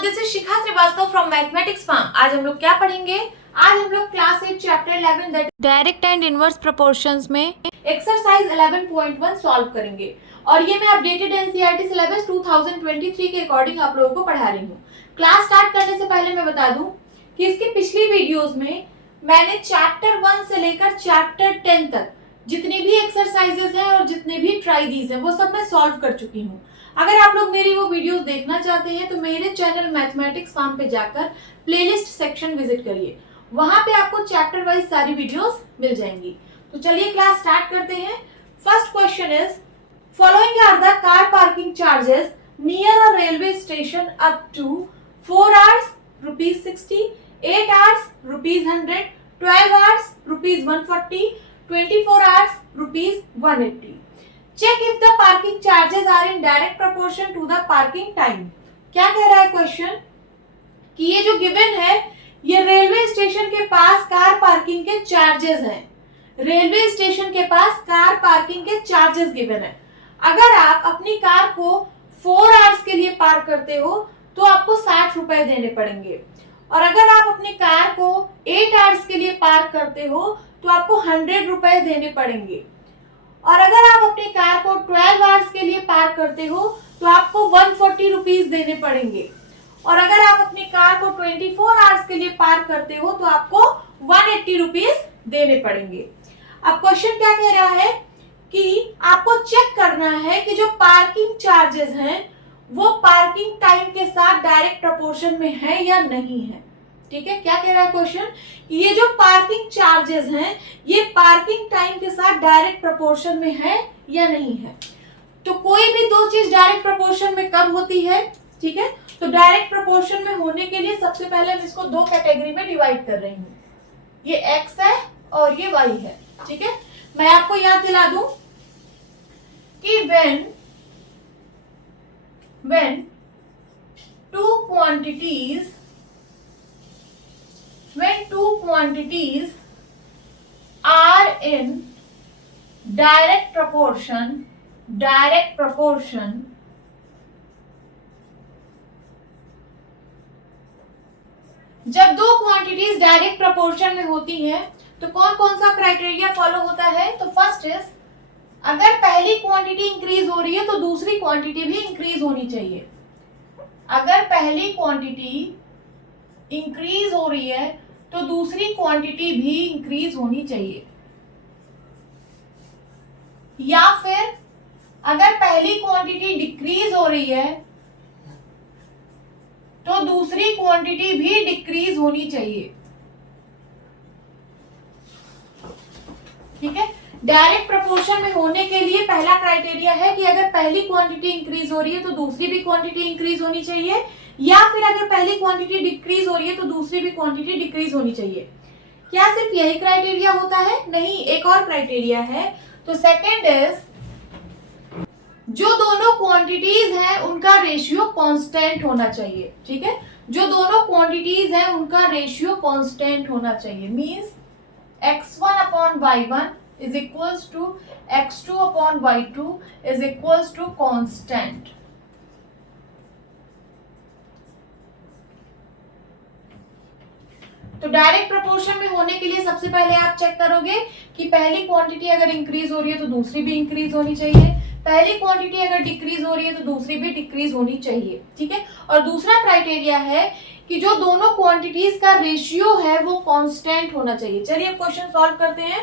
Everyone, this is Shikha Srivastava from mathematics farm. आज हम लोग क्या पढ़ेंगे? आज हम लोग class 8 chapter 11 that direct and inverse proportions में एक्सरसाइज 11.1 सॉल्व करेंगे। और ये मैं अपडेटेड एनसीईआरटी सिलेबस 2023 के अकॉर्डिंग आप लोगों को पढ़ा रही हूँ। क्लास स्टार्ट करने से पहले मैं बता दूं कि इसकी पिछली वीडियोस में मैंने चैप्टर 1 से लेकर चैप्टर 10 तक जितनी भी एक्सरसाइजेस हैं और जितने भी ट्राई दीज हैं वो सब मैं सॉल्व कर चुकी हूँ। अगर आप लोग मेरी वो वीडियोस देखना चाहते हैं तो मेरे चैनल मैथमेटिक्स फार्म पे जाकर प्लेलिस्ट सेक्शन विजिट करिए, वहां पे आपको चैप्टर वाइज सारी वीडियोस मिल जाएंगी। तो चलिए क्लास स्टार्ट करते हैं। First question is, following are the car parking charges near a railway station up to 4 hours ₹60, 8 hours ₹100, 12 hours ₹140, 24 hours ₹180. Check if the parking charges are in direct proportion to the parking time. क्या कह रहा है question कि ये जो given है ये railway station के पास कार पार्किंग के चार्जेस हैं। रेलवे स्टेशन के पास कार पार्किंग के चार्जेस गिवन है। अगर आप अपनी कार को 4 आवर्स के लिए पार्क करते हो तो आपको 60 रुपए देने पड़ेंगे, और अगर आप अपनी कार को 8 आवर्स के लिए पार्क करते हो तो आपको 100 रुपए देने पड़ेंगे, और अगर आप अपनी कार को 12 आवर्स के लिए पार्क करते हो तो आपको 140 रुपीज देने पड़ेंगे, और अगर आप अपनी कार को 24 आवर्स के लिए पार्क करते हो तो आपको 180 रुपीज देने पड़ेंगे। अब क्वेश्चन क्या कह रहा है कि आपको चेक करना है कि जो पार्किंग चार्जेस हैं वो पार्किंग टाइम के साथ डायरेक्ट प्रोपोर्शन में है या नहीं है। ठीक है, क्या कह रहा है क्वेश्चन? ये जो पार्किंग चार्जेस हैं ये पार्किंग टाइम के साथ डायरेक्ट प्रोपोर्शन में है या नहीं है। तो कोई भी दो चीज डायरेक्ट प्रोपोर्शन में कब होती है? ठीक है, तो डायरेक्ट प्रोपोर्शन में होने के लिए सबसे पहले हम इसको दो कैटेगरी में डिवाइड कर रही हूँ। ये x है और ये y है। ठीक है, मैं आपको याद दिला दूं कि when two quantities are in direct proportion, जब दो क्वांटिटीज डायरेक्ट प्रोपोर्शन में होती हैं तो कौन कौन सा क्राइटेरिया फॉलो होता है? तो फर्स्ट इज, अगर पहली क्वांटिटी इंक्रीज हो रही है तो दूसरी क्वांटिटी भी इंक्रीज होनी चाहिए। अगर पहली क्वांटिटी इंक्रीज हो रही है तो दूसरी क्वांटिटी भी इंक्रीज होनी चाहिए, या फिर अगर पहली क्वांटिटी डिक्रीज हो रही है तो दूसरी क्वांटिटी भी डिक्रीज होनी चाहिए। ठीक है, डायरेक्ट प्रोपोर्शन में होने के लिए पहला क्राइटेरिया है कि अगर पहली क्वांटिटी इंक्रीज हो रही है तो दूसरी भी क्वांटिटी इंक्रीज होनी चाहिए, या फिर अगर पहली क्वांटिटी डिक्रीज हो रही है तो दूसरी भी क्वांटिटी डिक्रीज होनी चाहिए। क्या सिर्फ यही क्राइटेरिया होता है? नहीं, एक और क्राइटेरिया है। तो सेकंड इज, जो दोनों क्वांटिटीज हैं उनका रेशियो कांस्टेंट होना चाहिए। ठीक है, जो दोनों क्वांटिटीज हैं उनका रेशियो कांस्टेंट होना चाहिए। Means x1 upon y1 is equals to x2 upon y2 is equals to constant. तो डायरेक्ट प्रोपोर्शन में होने के लिए सबसे पहले आप चेक करोगे कि पहली क्वांटिटी अगर इंक्रीज हो रही है तो दूसरी भी इंक्रीज होनी चाहिए, पहली क्वांटिटी अगर डिक्रीज हो रही है तो दूसरी भी डिक्रीज होनी चाहिए। ठीक है, और दूसरा क्राइटेरिया है कि जो दोनों क्वांटिटीज का रेशियो है वो कांस्टेंट होना चाहिए। चलिए अब क्वेश्चन सॉल्व करते हैं।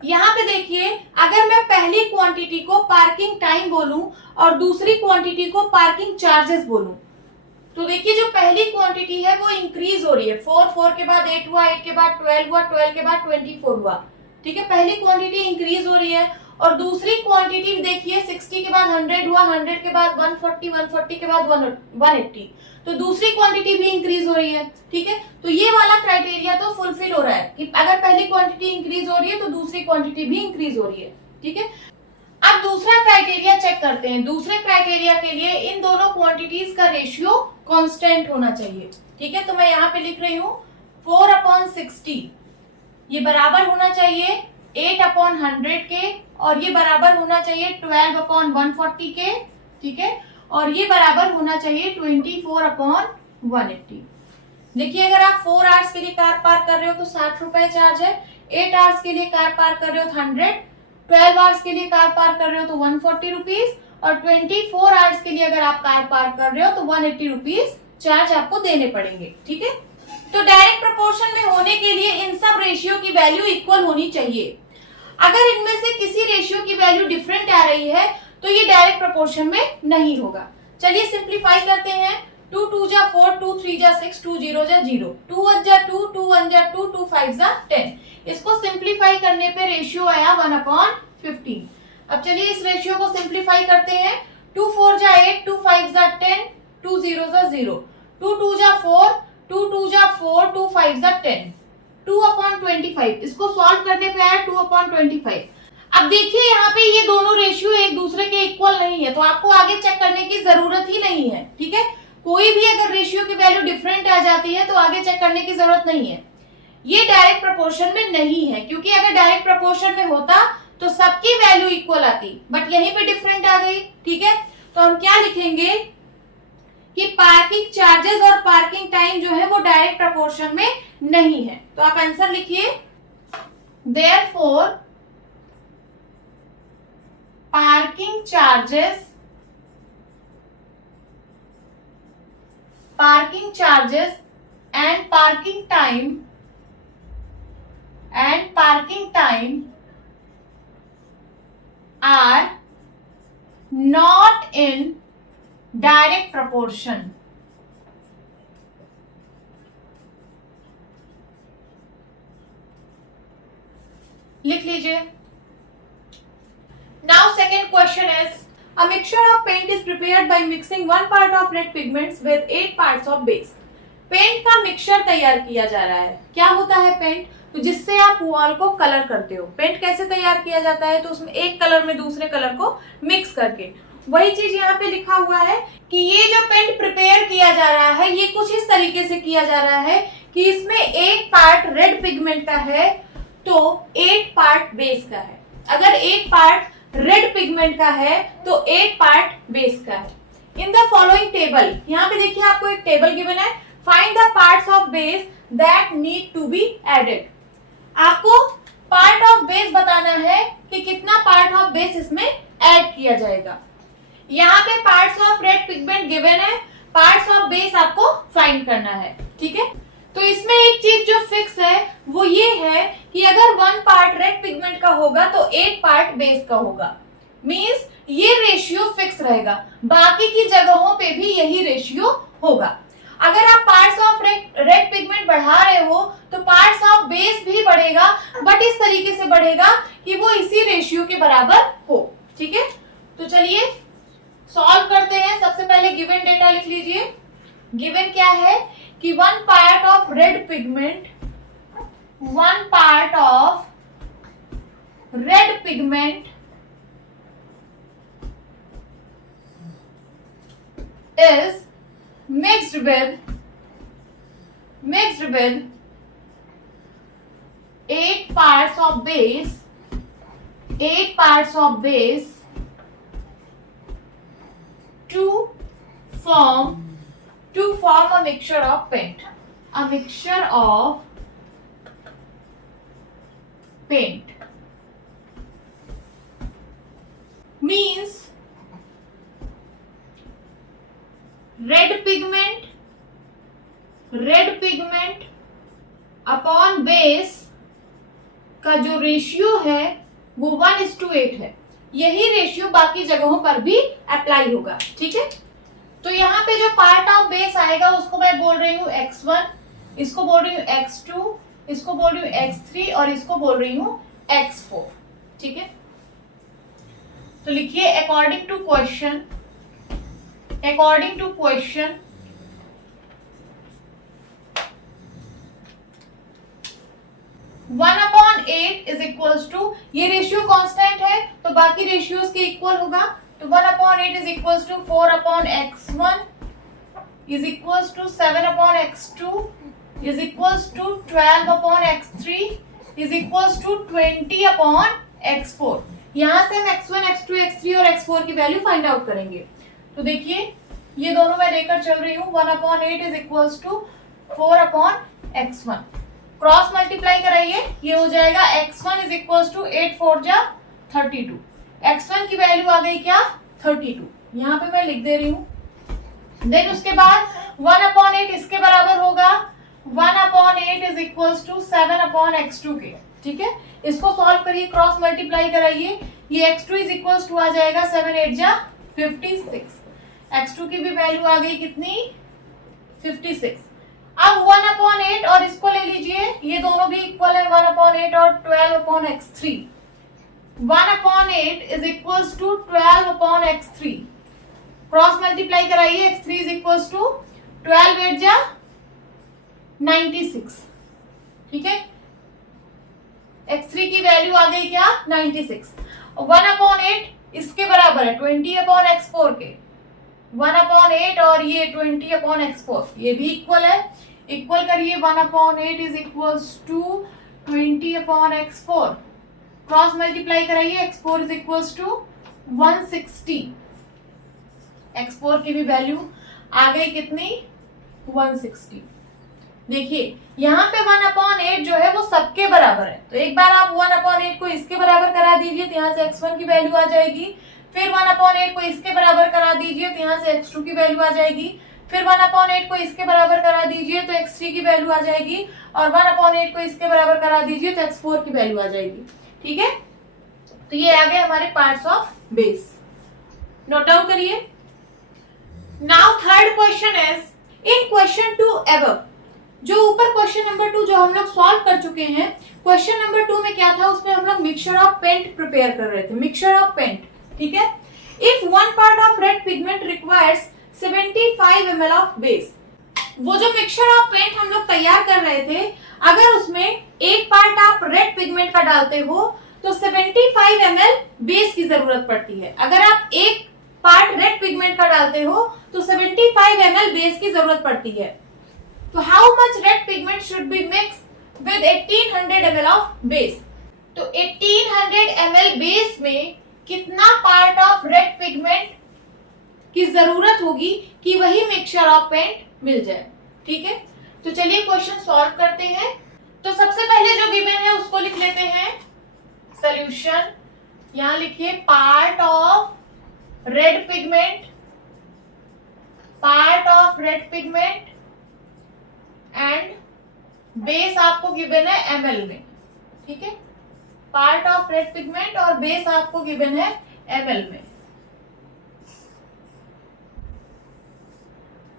यहाँ पे देखिए, अगर मैं पहली क्वांटिटी को पार्किंग टाइम बोलूं और दूसरी क्वांटिटी को पार्किंग चार्जेस बोलूं, तो देखिए जो पहली क्वांटिटी है वो इंक्रीज हो रही है। 4 के बाद 8 हुआ, 8 के बाद 12 हुआ, 12 के बाद 24 हुआ। ठीक है, पहली क्वांटिटी इंक्रीज हो रही है, और दूसरी क्वांटिटी देखिए 60 के बाद 100 हुआ, 100 के बाद 140, 140 के बाद 180, तो दूसरी क्वांटिटी भी इंक्रीज हो रही है। ठीक है, तो ये वाला क्राइटेरिया तो फुलफिल हो रहा है कि अगर पहली क्वांटिटी इंक्रीज हो रही है तो दूसरी क्वांटिटी भी इंक्रीज हो रही है। ठीक है, अब दूसरा क्राइटेरिया चेक करते हैं। दूसरे क्राइटेरिया के लिए इन दोनों क्वांटिटीज का रेशियो कांस्टेंट होना चाहिए। ठीक है, तो मैं यहाँ पे लिख रही हूँ 4/60 ये बराबर होना चाहिए 8/100 के, और ये बराबर होना चाहिए 12/140 के। ठीक है, और ये बराबर होना चाहिए 24/180। देखिए अगर आप 4 आवर्स के लिए कार पार्क कर रहे हो तो 60 रुपए चार्ज है, 8 आवर्स के लिए कार पार्क कर रहे हो तो 100, 12 आवर्स के लिए कार पार्क कर रहे हो तो 140 रुपीज, और 24 आवर्स के लिए अगर आप कार पार्क कर रहे हो तो 180 रुपीज चार्ज आपको देने पड़ेंगे। ठीक है, तो डायरेक्ट प्रोपोर्शन में होने के लिए इन सब रेशियो की वैल्यू इक्वल होनी चाहिए। अगर इनमें से किसी रेशियो की वैल्यू डिफरेंट आ रही है तो ये डायरेक्ट प्रोपोर्शन में नहीं होगा। चलिए सिंप्लीफाई करते हैं। 2 2 जा 4, 2 3 जा 6, 2 0 जा 0, 2 1 जा 2, 2 1 जा 2, 2 5 जा 10। इसको सिंप्लीफाई करने पे रेशियो आया 1/15। अब चलिए इस रेशियो को सिंप्लीफाई करते हैं। 2 4 जा 8, 2 5 जा 10, 2 0 जा 0, 2 2 जा 4, 2 2 जा 4, 2 5 जा 10, 2/25। इसको सॉल्व करने पे आया 2/25। अब देखिए यहाँ पे ये दोनों रेशियो एक दूसरे के इक्वल नहीं है, तो आपको आगे चेक करने की जरूरत ही नहीं है। ठीक है, कोई भी अगर रेशियो की वैल्यू डिफरेंट आ जाती है तो आगे चेक करने की जरूरत नहीं है। ये डायरेक्ट प्रोपोर्शन में नहीं है, क्योंकि अगर डायरेक्ट प्रोपोर्शन में होता तो सबकी वैल्यू इक्वल आती, बट यहीं पे डिफरेंट आ गई। ठीक है, तो हम क्या लिखेंगे कि पार्किंग चार्जेस और पार्किंग टाइम जो है वो डायरेक्ट प्रोपोर्शन में नहीं है। तो आप आंसर लिखिए, therefore parking charges and parking time are not in direct proportion. लिख लीजिए। Now second question is, a mixture of paint is prepared by mixing 1 part of red pigments with 8 parts of base. Paint का mixture तैयार किया जा रहा है। क्या होता है पेंट? तो जिससे आप वॉल को कलर करते हो। पेंट कैसे तैयार किया जाता है? तो उसमें एक कलर में दूसरे कलर को मिक्स करके। वही चीज यहाँ पे लिखा हुआ है कि ये जो पेंट प्रिपेयर किया जा रहा है ये कुछ इस तरीके से किया जा रहा है कि इसमें एक पार्ट रेड पिगमेंट का है तो 8 पार्ट बेस का है। अगर एक पार्ट रेड पिगमेंट का है तो 8 पार्ट बेस का है। इन द फॉलोइंग टेबल, यहाँ पे देखिए आपको एक टेबल गिवन है। Find the parts of base that need to be added. आपको पार्ट ऑफ बेस बताना है कि कितना पार्ट ऑफ बेस इसमें ऐड किया जाएगा। यहाँ पे parts of red pigment given है, पार्ट्स ऑफ बेस आपको फाइंड करना है। ठीक है, तो इसमें एक चीज जो फिक्स है वो ये है कि अगर 1 पार्ट रेड पिगमेंट का होगा तो 8 पार्ट बेस का होगा। मींस ये रेशियो फिक्स रहेगा, बाकी की जगहों पे भी यही रेशियो होगा। अगर आप पार्ट्स ऑफ रेड पिगमेंट बढ़ा रहे हो तो पार्ट्स ऑफ बेस भी बढ़ेगा, बट इस तरीके से बढ़ेगा कि वो इसी रेशियो के बराबर हो। ठीक है, तो चलिए सॉल्व करते हैं। सबसे पहले गिवन डेटा लिख लीजिए। गिवन क्या है कि 1 part of red pigment is mixed with 8 parts of base to form a mixture of paint. Means red pigment upon base का जो रेशियो है वो 1:8 है। यही रेशियो बाकी जगहों पर भी अप्लाई होगा। ठीक है, तो यहाँ पे जो पार्ट ऑफ बेस आएगा उसको मैं बोल रही हूँ x1, इसको बोल रही हूँ x2, इसको बोल रही हूँ x3 और इसको बोल रही हूँ x4। ठीक है, तो लिखिए according to question 1/8 is equals to, ये रेशियो कांस्टेंट है तो बाकी रेशियोज के इक्वल होगा। तो 1/8 is equals to 4/x1 is equals to 7/x2 is equals to 12/x3 is equals to 20/x4। यहां से हम x1, x2, x3 और x4 की वैल्यू फाइंड आउट करेंगे। तो देखिए ये दोनों मैं लेकर चल रही हूँ, 1/8 is equals to 4/x1। Cross multiply कराइए, ये हो जाएगा x1 इज इक्वल्स टू 8 4 जा 32। x1 की वैल्यू आ गई क्या 32, यहाँ पे मैं लिख दे रही हूँ। देन उसके बाद 1/8 इसके बराबर होगा 1/8 इज इक्वल्स टू 7/x2 के। ठीक है, इसको सॉल्व करिए, क्रॉस मल्टीप्लाई कराइए, ये x2 इज इक्वल्स टू आ जाएगा 7 8 जा 56। x2 की भी वैल्यू आ गई कितनी 56। अब 1/8 और इसको ले लीजिए, ये दोनों भी इक्वल है 1/8 और 12/x3। 1/8 is equals to 12/x3, cross multiply कराइए, x3 इज इक्वल्स टू 12 8 जा 96। ठीक है, x3 की वैल्यू आ गई क्या 96। 1/8 इसके बराबर है 20/x4 के, 1/8 और ये 20/x4 ये भी इक्वल है, इक्वल करिए 1/8 is equals to 20/x4, cross multiply कराइए, x4 is equals to 160। x4 की भी वैल्यू आ गई कितनी 160। देखिए यहाँ पे 1/8 जो है वो सबके बराबर है, तो एक बार आप 1/8 को इसके बराबर करा दीजिए, तो यहाँ से x1 की वैल्यू आ जाएगी। फिर 1/8 को इसके बराबर करा दीजिए, तो यहाँ से x2 की वैल्यू आ जाएगी। फिर 1/8 को इसके बराबर करा दीजिए तो x3 की वैल्यू आ जाएगी, और 1/8 को इसके बराबर करा दीजिए तो x4 की वैल्यू आ जाएगी। ठीक है, तो ये आ गए हमारे parts of base, note down करिए। Now third question is in question 2 above, जो ऊपर क्वेश्चन नंबर 2 जो हम लोग सॉल्व कर चुके हैं, क्वेश्चन नंबर 2 में क्या था, उसमें हम लोग मिक्सचर ऑफ पेंट प्रिपेयर कर रहे थे, मिक्सचर ऑफ पेंट। ठीक है, if 1 part of red pigment requires 75 ml of base, वो जो मिक्सचर ऑफ पेंट हम लोग तैयार कर रहे थे, अगर उसमें एक पार्ट आप रेड पिगमेंट का डालते हो तो 75 ml बेस की जरूरत पड़ती है। अगर आप एक पार्ट रेड पिगमेंट का डालते हो तो 75 ml बेस की जरूरत पड़ती है। तो how much red pigment should be mix with 1800 ml of base, तो 1800 ml बेस में कितना पार्ट ऑफ रेड पिगमेंट की जरूरत होगी कि वही मिक्सचर ऑफ पेंट मिल जाए। ठीक है, तो चलिए क्वेश्चन सॉल्व करते हैं। तो सबसे पहले जो गिवन है उसको लिख लेते हैं सॉल्यूशन। यहां लिखिए part of red pigment, part of red pigment and base आपको गिवन है ml में। ठीक है, पार्ट ऑफ रेड पिगमेंट और बेस आपको गिवन है ml में।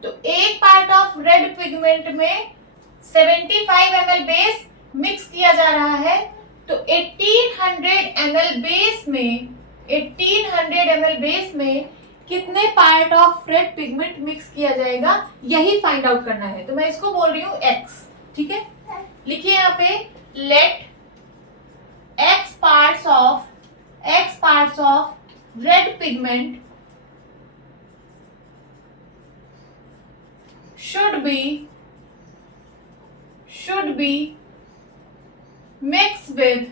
तो एक पार्ट ऑफ रेड पिगमेंट में 75 ml बेस मिक्स किया जा रहा है, तो 1800 ml बेस में 1800 ml बेस में कितने part of red pigment mix किया जाएगा, यही फाइंड आउट करना है। तो मैं इसको बोल रही हूँ x। ठीक है, लिखिए यहाँ पे let x parts of red pigment should be mixed with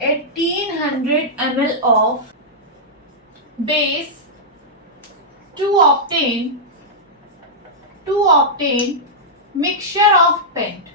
1800 ml of base to obtain mixture of paint,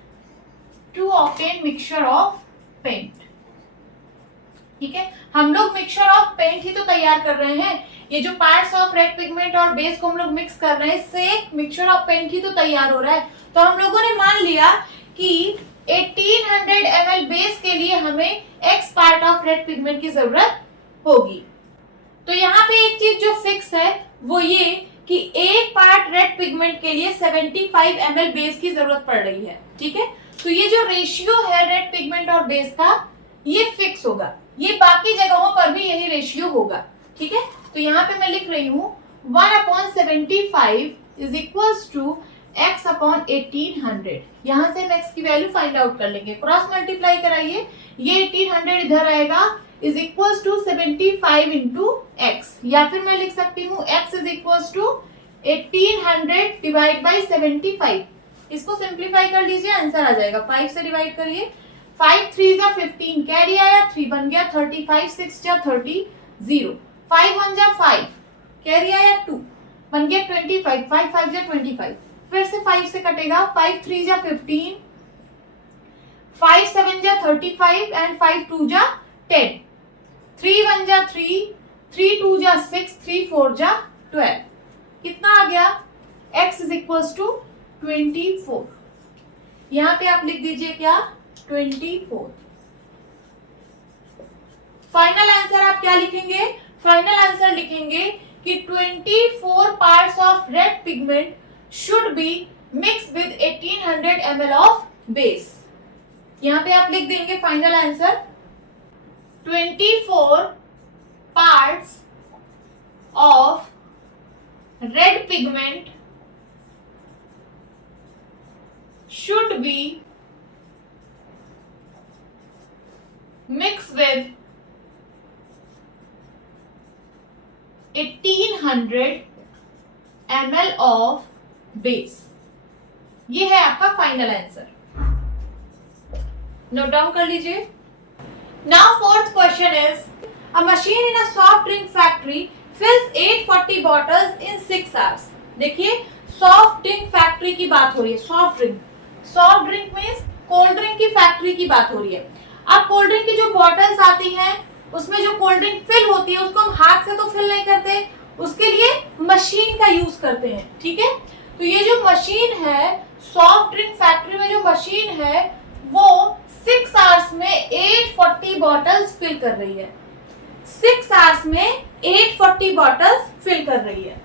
ठीक है, हम लोग मिक्सचर ऑफ पेंट ही तो तैयार कर रहे हैं। ये जो पार्ट्स ऑफ रेड पिगमेंट और बेस को हम लोग मिक्स कर रहे हैं, इससे एक मिक्सचर ऑफ पेंट ही तो तैयार हो रहा है। तो हम लोगों ने मान लिया कि 1800 ml बेस के लिए हमें x part of red pigment की जरूरत होगी। तो यहाँ पे एक चीज जो फिक्स है वो ये कि एक पार्ट रेड पिगमेंट के लिए 75 ml बेस की जरूरत पड़ रही है। ठीक है, तो ये जो रेशियो है रेड पिगमेंट और बेस का, ये फिक्स होगा, ये बाकी जगहों पर भी यही रेशियो होगा। ठीक है, तो यहाँ पे मैं लिख रही हूँ 1/75 is equals to x upon 1800। यहाँ से हम x की वैल्यू फाइंड आउट कर लेंगे, क्रॉस मल्टीप्लाई कराइए, ये 1800 इधर आएगा is equals to 75 into x, या फिर मैं लिख सकती हूँ x is equals to 1800 divide by 75। इसको सिंप्लीफाई कर लीजिए, आंसर आ जाएगा, 5 से डिवाइड करिए, 5 3 जा 15, कैरी आया 3 बन गया 35, 6 जा 30, 0, 5 1 जा 5, कैरी आया 2, बन गया 25, 5 5 जा 25, फिर से 5 से कटेगा, 5 3 जा 15, 5 7 जा 35 एंड 5 2 जा 10, 3 1 जा 3, 3 2 जा 6, 3 4 जा 12, कितना आ गया, x इज इक्वल्स टू 24। यहां पे आप लिख दीजिए क्या, 24। फाइनल आंसर आप क्या लिखेंगे, फाइनल आंसर लिखेंगे कि 24 parts of red pigment should be mix with 1800 ml of base. यहां पे आप लिख देंगे final answer 24 parts of red pigment should be mixed with 1800 ml of base। ये है आपका फाइनल आंसर, नोट डाउन कर लीजिए। Now fourth question is a machine in a soft drink factory fills 840 bottles in 6 hours. देखिए soft drink factory की बात हो रही है, soft drink means cold drink की फैक्ट्री की बात हो रही है। अब कोल्ड ड्रिंक की जो बॉटल्स आती हैं उसमें जो कोल्ड ड्रिंक फिल होती है उसको हम हाथ से तो फिल नहीं करते, उसके लिए मशीन का यूज करते हैं, ठीक है। तो ये जो मशीन है सॉफ्ट ड्रिंक फैक्ट्री में, जो मशीन है वो 6 आवर्स में 840 बॉटल्स फिल कर रही है, 6 आवर्स में 840 बॉटल्स फिल कर रही है।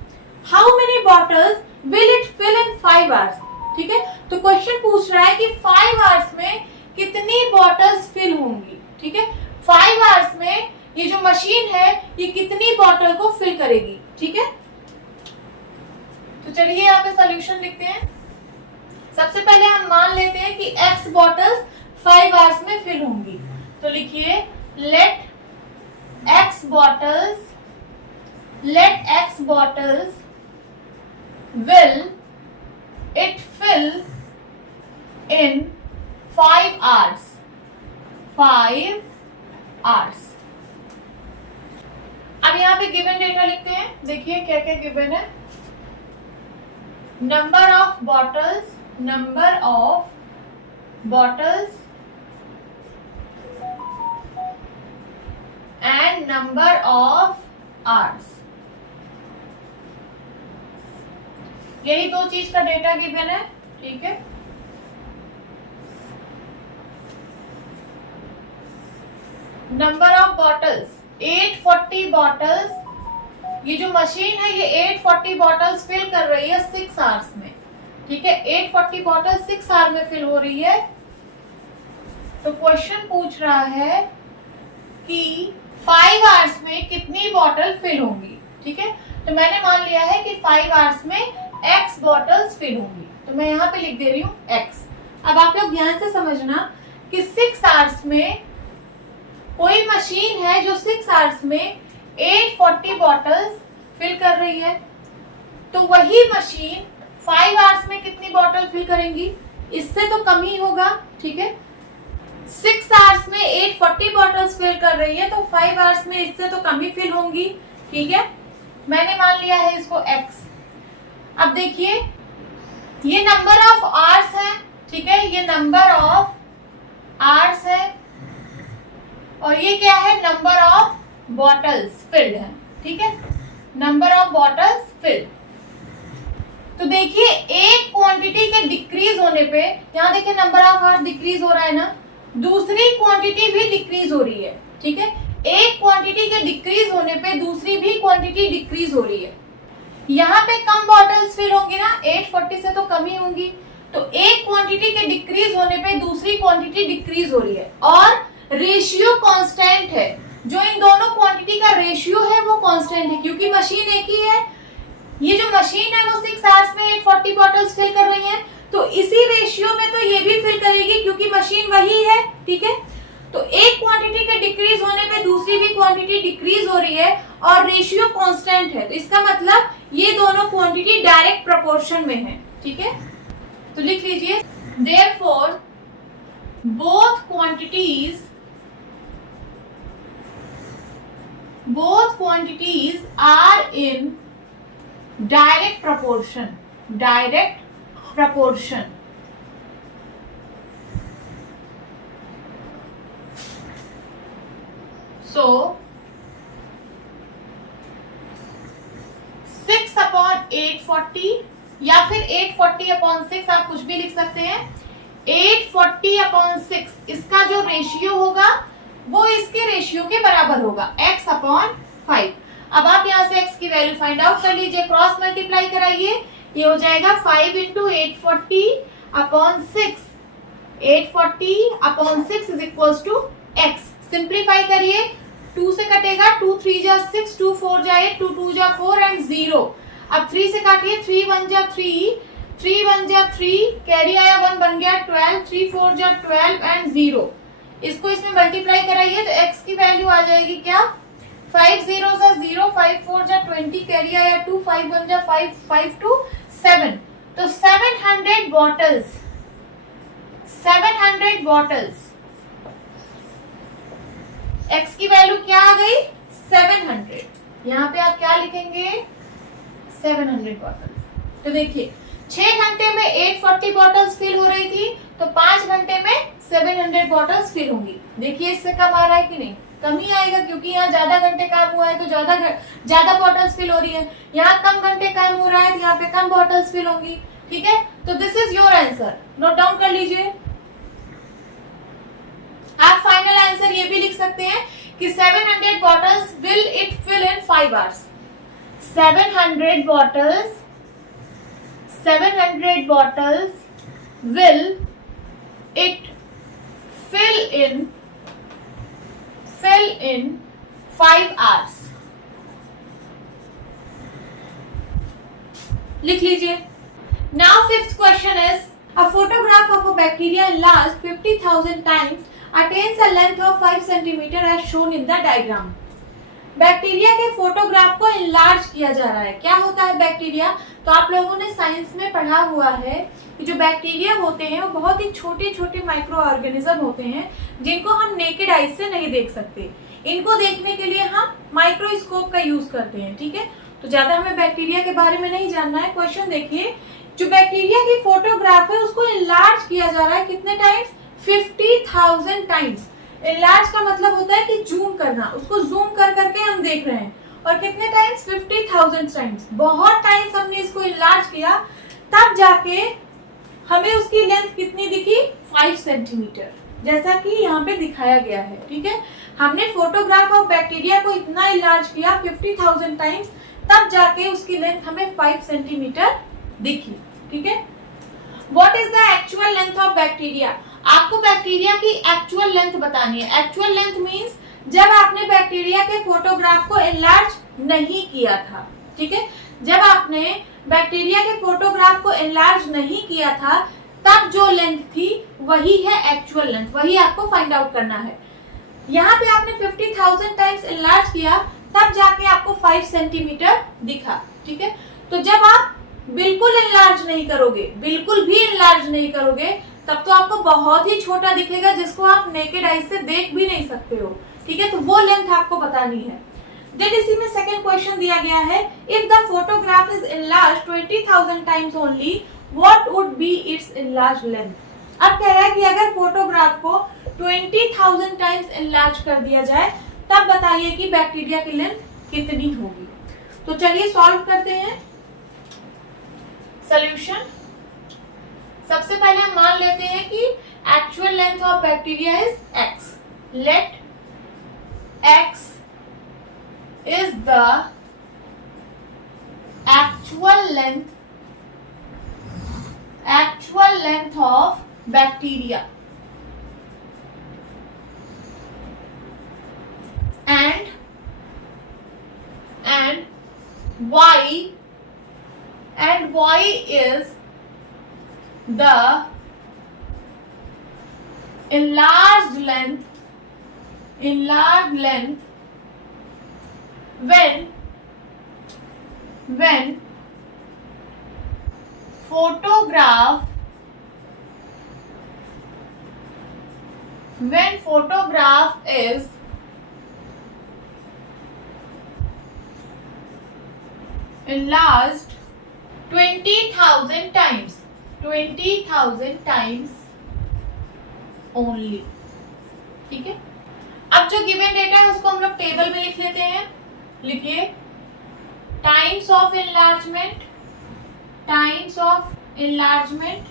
How many bottles will it fill in 5 hours, ठीक है। तो क्वेश्चन पूछ रहा है कि 5 आवर्स में कितनी बॉटल्स फिल होंगी, ठीक है। 5 आवर्स में ये जो मशीन है ये कितनी बॉटल को फिल करेगी, ठीक है। तो चलिए यहाँ पे सॉल्यूशन लिखते हैं। सबसे पहले हम मान लेते हैं कि x बॉटल्स 5 आवर्स में फिल होंगी, तो लिखिए late x bottles will it fill in 5 hours, 5 hours। अब यहाँ पे गिवन डेटा लिखते हैं, देखिए क्या क्या गिवन है। Number of bottles and number of hours, यही दो चीज का डेटा गिवन है, ठीक है। नंबर ऑफ बॉटल्स 840 बॉटल्स, ये जो मशीन है ये 840 बॉटल्स फिल कर रही है 6 आवर्स में, ठीक है। 840 बॉटल्स 6 आवर में फिल हो रही है। तो क्वेश्चन पूछ रहा है कि 5 आवर्स में कितनी बॉटल फिल होंगी, ठीक है। तो मैंने मान लिया है कि 5 आवर्स में x बॉटल्स फिल होंगी, तो मैं यहाँ पे लिख दे रही हूँ x। अब आप लोग ध्यान से समझना कि 6 आवर्स में कोई मशीन है जो 6 आवर्स में 840 बॉटल्स फिल कर रही है, तो वही मशीन 5 आवर्स में कितनी बॉटल फिल करेंगी, इससे तो कम ही होगा, ठीक है। 6 आवर्स में 840 बॉटल्स फिल कर रही है, तो 5 आवर्स में इससे तो कम ही फिल होंगी, ठीक है। मैंने मान लिया है इसको x। अब देखिए ये नंबर ऑफ आवर्स है, ठीक है, ये नंबर ऑफ आवर्स है, और ये क्या है, नंबर ऑफ बॉटल्स फिल्ड है, ठीक है, नंबर ऑफ बॉटल्स फिल्ड। तो देखिए एक क्वांटिटी के डिक्रीज होने पे, यहाँ देखिए नंबर ऑफ आवर्स डिक्रीज हो रहा है ना, दूसरी क्वांटिटी भी डिक्रीज हो रही है, ठीक है। एक क्वांटिटी के डिक्रीज होने पे दूसरी भी क्वांटिटी डिक्रीज हो रही है। यहाँ पे कम बॉटल्स फिल होंगी ना, 840 से तो कम ही होंगी, तो एक क्वांटिटी के डिक्रीज होने पे दूसरी क्वांटिटी डिक्रीज हो रही है, और रेशियो कांस्टेंट है, जो इन दोनों क्वांटिटी का रेशियो है वो कांस्टेंट है, क्योंकि मशीन एक ही है। ये जो मशीन है वो 6 आवर्स में 840 बॉटल्स फिल कर रही है, तो इसी रेशियो में तो ये भी फिल करेगी क्योंकि मशीन वही है, ठीक है। तो एक क्वांटिटी के डिक्रीज होने पे दूसरी भी क्वांटिटी डिक्रीज हो रही है और रेशियो कांस्टेंट है, तो इसका मतलब ये दोनों क्वांटिटी डायरेक्ट प्रोपोर्शन में है, ठीक है। तो लिख लीजिए therefore both quantities both quantities are in direct proportion. Direct proportion. So 6/840 या फिर 840/6 आप कुछ भी लिख सकते हैं। 840/6 इसका जो रेशियो होगा वो इसके रेशियो के बराबर होगा x/5। अब आप यहाँ से x की वैल्यू फाइंड आउट कर लीजिए, क्रॉस मल्टीप्लाई कराइए, ये हो जाएगा 5 × 840/6। 840/6 is equals to x। Simplify करिए, 2 से कटेगा, 2 3 जा 6, 2 4 जा 8, 2 2 जा 4 एंड 0। अब 3 से काटिए, 3 1 जा 3, 3 1 जा 3, कैरी आया 1 बन गया 12, 3 4 जा 12 एंड 0। इसको इसमें मल्टीप्लाई कराइए तो x की वैल्यू आ जाएगी क्या, 5 0 जा 0, 5 4 जा 20, कैरी आया 2, 5 1 जा 5, 5 2 7। तो 700 बॉटल्स, 700 बॉटल्स, x की वैल्यू क्या आ गई 700। यहाँ पे आप क्या लिखेंगे 700 बॉटल्स। तो देखिए 6 घंटे में 840 बॉटल्स फिल हो रही थी, तो 5 घंटे में 700 बॉटल्स फिल होंगी। देखिए इससे कम आ रहा है कि नहीं, कम ही आएगा, क्योंकि यहाँ ज्यादा घंटे काम हुआ है तो ज्यादा बॉटल्स फिल हो रही है। यहाँ कम घंटे काम हो रहा है तो यहाँ पे कम बॉटल्स फिल होंगी। ठीक है, तो this is your answer, note down कर लीजिए। आप फाइनल आंसर ये भी लिख सकते हैं कि 700 bottles will it fill in 5 hours. 700 bottles will it fill in 5 hours। लिख लीजिए। Now fifth question is a photograph of a bacteria enlarged 50,000 times attains a length of 5 centimeter as shown in the diagram। Bacteria के photograph को enlarge किया जा रहा है। क्या होता है बैक्टीरिया, तो आप लोगों ने साइंस में पढ़ा हुआ है कि जो बैक्टीरिया होते हैं वो बहुत ही छोटे छोटे माइक्रो ऑर्गेनिज्म होते हैं जिनको हम नेकेड आइज से नहीं देख सकते। इनको देखने के लिए हम माइक्रोस्कोप का यूज करते हैं। ठीक है, तो ज्यादा हमें बैक्टीरिया के बारे में नहीं जानना है। क्वेश्चन देखिए, जो बैक्टीरिया की फोटोग्राफ है उसको इनलार्ज किया जा रहा है कितने टाइम्स, 50,000 टाइम्स। इनलार्ज का मतलब होता है कि जूम करना, उसको जूम कर करके हम देख रहे हैं। और कितने टाइम्स, 50,000 टाइम्स। बहुत टाइम्स हमने इसको इनलार्ज किया, तब जाके हमें उसकी लेंथ कितनी दिखी, 5 सेंटीमीटर, जैसा कि यहाँ पे दिखाया गया है। ठीक है, हमने फोटोग्राफ ऑफ बैक्टीरिया को इतना इनलार्ज किया 50,000 टाइम्स, तब जाके उसकी लेंथ हमें 5 सेंटीमीटर दिखी। ठीक है, what is the actual length of bacteria. आपको बैक्टीरिया की एक्चुअल लेंथ बतानी है। एक्चुअल लेंथ मींस जब आपने बैक्टीरिया के फोटोग्राफ को एनलार्ज नहीं किया था। ठीक है, जब आपने बैक्टीरिया के फोटोग्राफ को एनलार्ज नहीं किया था तब जो लेंथ थी वही है एक्चुअल लेंथ, वही आपको फाइंड आउट करना है। यहाँ पे आपने 50,000 टाइम्स एनलार्ज किया तब जाके आपको 5 सेंटीमीटर दिखा। ठीक है, तो जब आप बिल्कुल एनलार्ज नहीं करोगे, बिल्कुल भी एनलार्ज नहीं करोगे, तब तो आपको बहुत ही छोटा दिखेगा जिसको आप नेकेड आइज से देख भी नहीं सकते हो। ठीक है, तो वो लेंथ आपको बतानी है। देन इसी में सेकंड क्वेश्चन दिया गया है, if the photograph is enlarge 20,000 times only what would be it's enlarge length. अब कह रहा है कि अगर फोटोग्राफ को 20,000 टाइम्स एनलार्ज कर दिया जाए तब बताइए कि बैक्टीरिया की लेंथ कितनी होगी। तो चलिए सॉल्व करते हैं। सॉल्यूशन, सबसे पहले हम मान लेते हैं कि actual length of bacteria is x। Let x is the actual length of bacteria and y is the enlarged length when photograph is enlarged 20,000 times, 20,000 times only. ठीक है, अब जो गिवन डेटा है उसको हम लोग टेबल में लिख लेते हैं. लिखिए times of enlargement, times of enlargement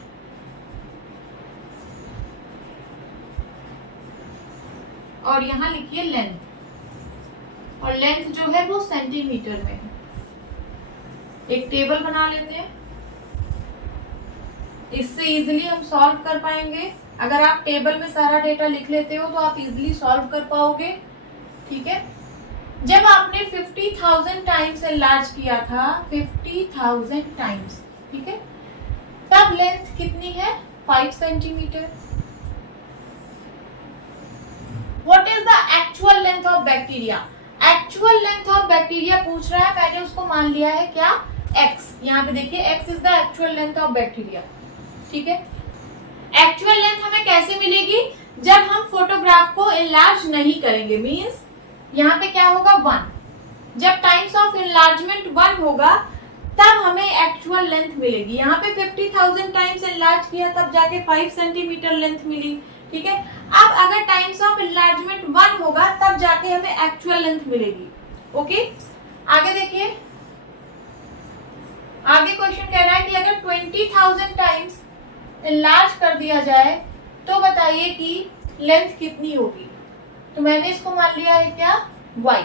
और यहां लिखिए लेंथ, और लेंथ जो है वो सेंटीमीटर में है. एक टेबल बना लेते हैं, इससे इजीली हम सॉल्व कर पाएंगे. अगर आप टेबल में सारा डेटा लिख लेते हो तो आप इजीली सॉल्व कर पाओगे. ठीक है, जब आपने 50,000 टाइम्स एनलार्ज किया था, 50,000 टाइम्स, ठीक है, तब लेंथ कितनी है? 5 centimetre. What is the actual length of bacteria? Actual length of bacteria पूछ रहा है, मैंने उसको मान लिया है क्या? x. यहाँ पे देखिए x is the actual length of bacteria. ठीक है, एक्चुअल लेंथ हमें कैसे मिलेगी? जब हम फोटोग्राफ को एनलार्ज नहीं करेंगे. मींस यहाँ पे क्या होगा? 1. जब टाइम्स ऑफ एनलार्जमेंट 1 होगा तब हमें एक्चुअल लेंथ मिलेगी. यहाँ पे 50,000 टाइम्स एनलार्ज किया तब जाके 5 सेंटीमीटर लेंथ मिली. ठीक है, अब अगर टाइम्स ऑफ एनलार्जमेंट 1 होगा तब जाके हमें एक्चुअल लेंथ मिलेगी. ओके, आगे देखिए, आगे क्वेश्चन कह रहा है कि अगर 20,000 टाइम्स एनलार्ज कर दिया जाए तो बताइए कि लेंथ कितनी होगी. तो मैंने इसको मान लिया है क्या? y.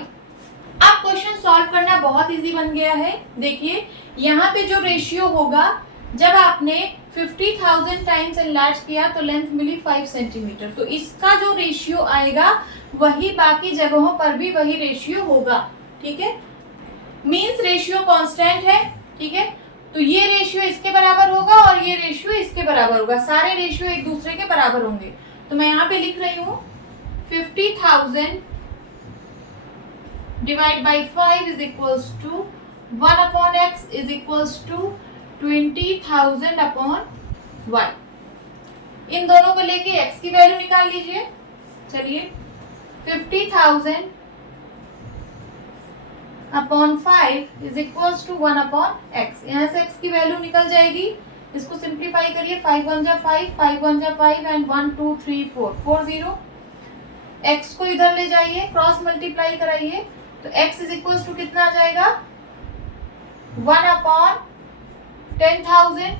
अब क्वेश्चन सॉल्व करना बहुत इजी बन गया है. देखिए यहाँ पे जो रेशियो होगा, जब आपने 50,000 टाइम्स एनलार्ज किया तो लेंथ मिली 5 सेंटीमीटर. तो इसका जो रेशियो आएगा वही बाकी जगहों पर भी वही रेशियो होगा. ठीक है, मींस रेशियो कांस्टेंट है. ठीक है, तो ये रेशियो इसके बराबर होगा और ये रेशियो इसके बराबर होगा. सारे रेशियो एक दूसरे के बराबर होंगे. तो मैं यहाँ पे लिख रही हूँ 50,000 divide by 5 is equals to 1 upon x is equals to 20,000 upon y. इन दोनों को लेके x की वैल्यू निकाल लीजिए. चलिए 50,000 upon 5 is equals to 1 upon x. यहाँ से x की वैल्यू निकल जाएगी. इसको सिंप्लीफाई करिए. 5 1 जा 5, 5 1 जा 5 एंड 1 2 3 4 4 0. x को इधर ले जाइए, क्रॉस मल्टीप्लाई कराइए तो x इज इक्वल्स टू कितना आ जाएगा? 1 अपॉन 10,000.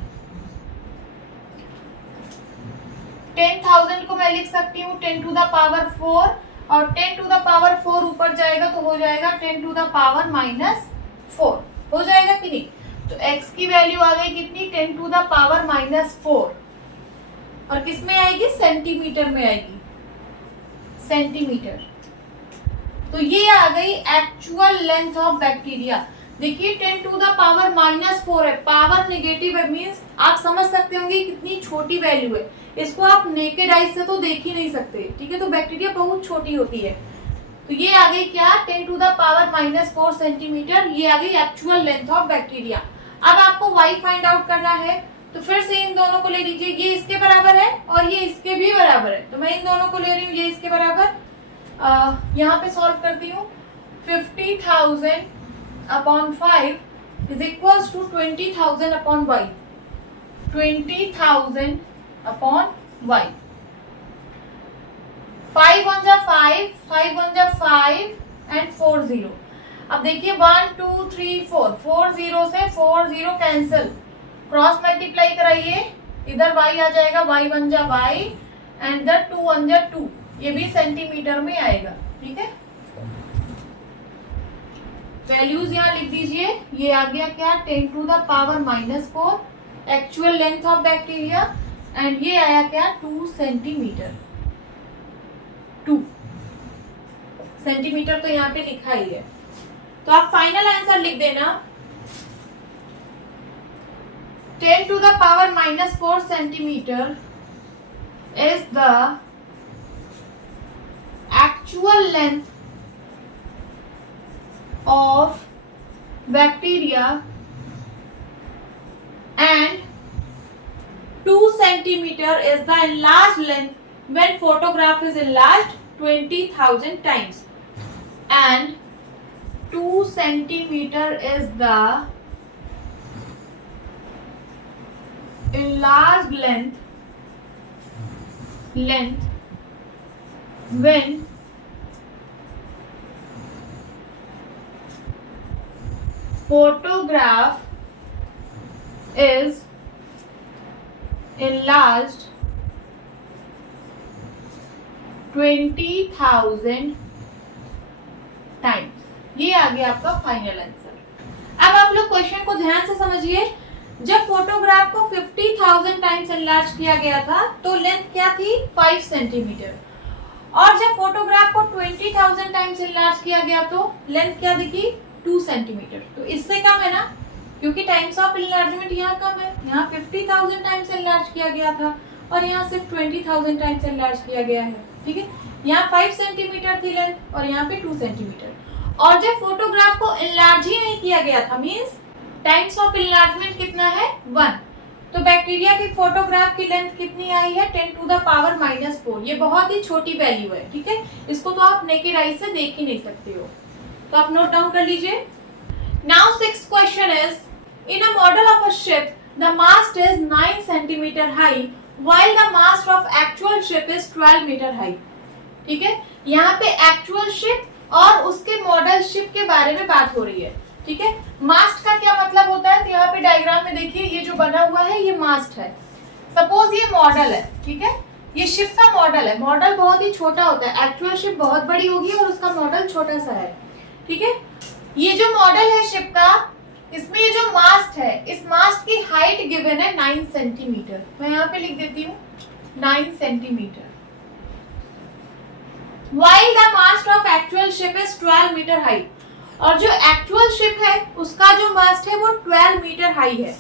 10,000 को मैं लिख सकती हूँ 10 टू द पावर 4 और 10 टू द पावर 4 ऊपर जाएगा तो हो जाएगा 10 टू द पावर -4. हो जाएगा कि नहीं? तो x की वैल्यू आ गई कितनी? 10 टू द पावर -4. और किस में आएगी? सेंटीमीटर में आएगी. सेंटीमीटर. तो ये आ गई एक्चुअल लेंथ ऑफ बैक्टीरिया. देखिए 10 टू द पावर -4 है, पावर नेगेटिव है. मींस आप समझ सकते होंगे कितनी छोटी वैल्यू है. इसको आप नेकेड आई से तो देख ही नहीं सकते. ठीक है, तो बैक्टीरिया बहुत छोटी होती है. तो ये आ गई क्या? 10 टू द पावर -4 सेंटीमीटर. ये आ गई एक्चुअल लेंथ ऑफ बैक्टीरिया. अब आपको y फाइंड आउट करना है तो फिर से इन दोनों को ले लीजिए. ये इसके बराबर है और ये इसके भी बराबर है. तो मैं इन दोनों को ले रही हूँ, ये इसके बराबर. यहाँ पे सॉल्व करती हूँ. 50,000 upon 5 is equals to 20,000 upon y. 20,000 upon y. 5 1 जा 5, 5 1 जा 5 एंड 4 0. अब देखिए 1 2 3 4, 4 0 से 4 0 कैंसिल. क्रॉस मल्टीप्लाई कराइए. इधर y आ जाएगा, y 1 जा y एंड इधर 2 1 जा 2. ये भी सेंटीमीटर में आएगा. ठीक है, वैल्यूज यहाँ लिख दीजिए. ये आ गया क्या? 10 to the power -4 actual length of bacteria. And ये आया क्या? 2 सेंटीमीटर. 2 सेंटीमीटर तो यहाँ पे लिखा ही है. तो आप फाइनल आंसर लिख देना. 10 to the power -4 centimeter is the actual length of bacteria and 2 centimeter is the enlarged length when photograph is enlarged 20,000 times and 2 centimeter is the length when photograph is enlarged 20,000 times. ये आ गया आपका final answer. अब आप लोग question को ध्यान से समझिए। जब फोटोग्राफ को 50,000 टाइम्स एनलार्ज किया गया था तो लेंथ क्या थी 5 सेंटीमीटर, और जब फोटोग्राफ को 20,000 टाइम्स एनलार्ज किया गया तो लेंथ क्या दिखी 2 सेंटीमीटर। तो इससे कम है ना, क्योंकि टाइम्स ऑफ एनलार्जमेंट यहाँ कम है। यहाँ 50,000 टाइम्स एनलार्ज किया गया था और यहाँ सिर्फ 20,000 टाइम्स एनलार्ज किया गया है। ठीक है, यहाँ 5 सेंटीमीटर थी लेंथ और यहाँ पे 2 सेंटीमीटर। और जब फोटोग्राफ को एनलार्ज ही नहीं किया गया था, मींस टाइम्स ऑफ एनलार्जमेंट कितना है 1, तो बैक्टीरिया की फोटोग्राफ की लेंथ कितनी आई है 10⁻⁻⁴। ये बहुत ही छोटी वैल्यू है। ठीक है, इसको तो आप नेकेड आई से देख ही नहीं सकते हो, तो आप नोट डाउन कर लीजिए। Now sixth question is, in a model of a ship the mast is 9 centimetre high while the mast of actual ship is 12 metre high. ठीक है, यहाँ पे एक्चुअल शिप और उसके मॉडल शिप के बारे में बात हो रही है। ठीक है, मास्ट का क्या मतलब होता है, तो यहाँ पे डायग्राम में देखिए ये जो बना हुआ है ये मास्ट है। सपोज ये मॉडल है, ठीक है, ये शिप का मॉडल है। मॉडल बहुत ही छोटा होता है, एक्चुअल शिप बहुत बड़ी होगी और उसका मॉडल छोटा सा है। ठीक है, ये जो मॉडल है शिप का, इसमें ये जो मास्ट है, इस मास्ट की हाइट गिवन है 9 सेंटीमीटर। मैं यहाँ पे लिख देती हूँ 9 centimetre. While the mast of actual ship is 12 metre high, और जो एक्चुअल शिप है उसका जो मास्ट है वो 12 मीटर हाई है।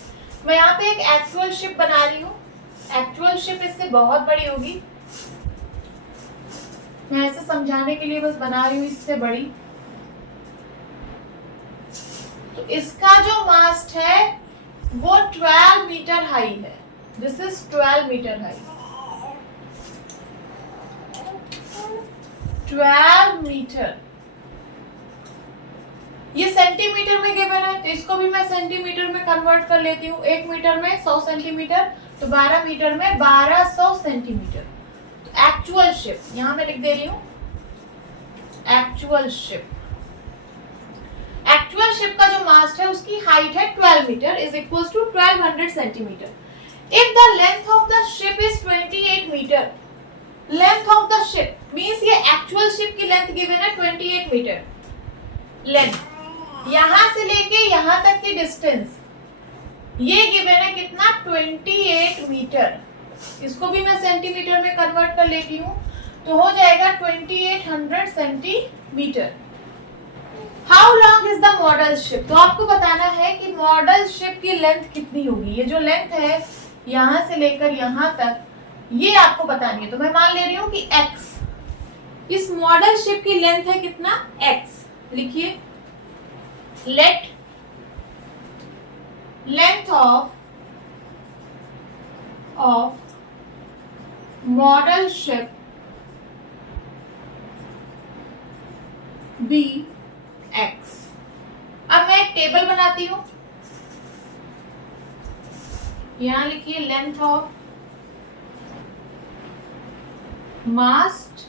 मैं यहाँ पे एक एक्चुअल शिप बना रही हूँ। एक्चुअल शिप इससे बहुत बड़ी होगी, मैं ऐसे समझाने के लिए बस बना रही हूँ इससे बड़ी। तो इसका जो मास्ट है वो 12 मीटर हाई है। This is 12 metre high, 12 metre. ये सेंटीमीटर में गिवन है, तो इसको भी मैं सेंटीमीटर में कन्वर्ट कर लेती हूँ। 1 मीटर में 100 सेंटीमीटर, तो 12 मीटर में 1200 सेंटीमीटर। तो एक्चुअल शिप यहाँ मैं लिख दे रही हूँ, एक्चुअल शिप। एक्चुअल शिप का जो मास्ट है उसकी हाइट है 12 metre is equals to 1200 centimetre. If the length of the ship is 28 metre, length of the ship means ये एक्चुअल शिप की लेंथ गिवन है 28 मीटर। लेंथ यहां से लेके यहां तक की डिस्टेंस ये गिवन है कितना 28 मीटर। इसको भी मैं सेंटीमीटर में कन्वर्ट कर लेती हूँ, तो हो जाएगा 2800 centimetre. How long is the model ship, तो आपको बताना है कि मॉडल शिप की लेंथ कितनी होगी। ये जो लेंथ है यहां से लेकर यहां तक, ये आपको बतानी है। तो मैं मान ले रही हूँ कि x, इस मॉडल शिप की लेंथ है कितना x। लिखिए, let length of model ship be x। अब मैं एक टेबल बनाती हूं। यहां लिखिए length of mast,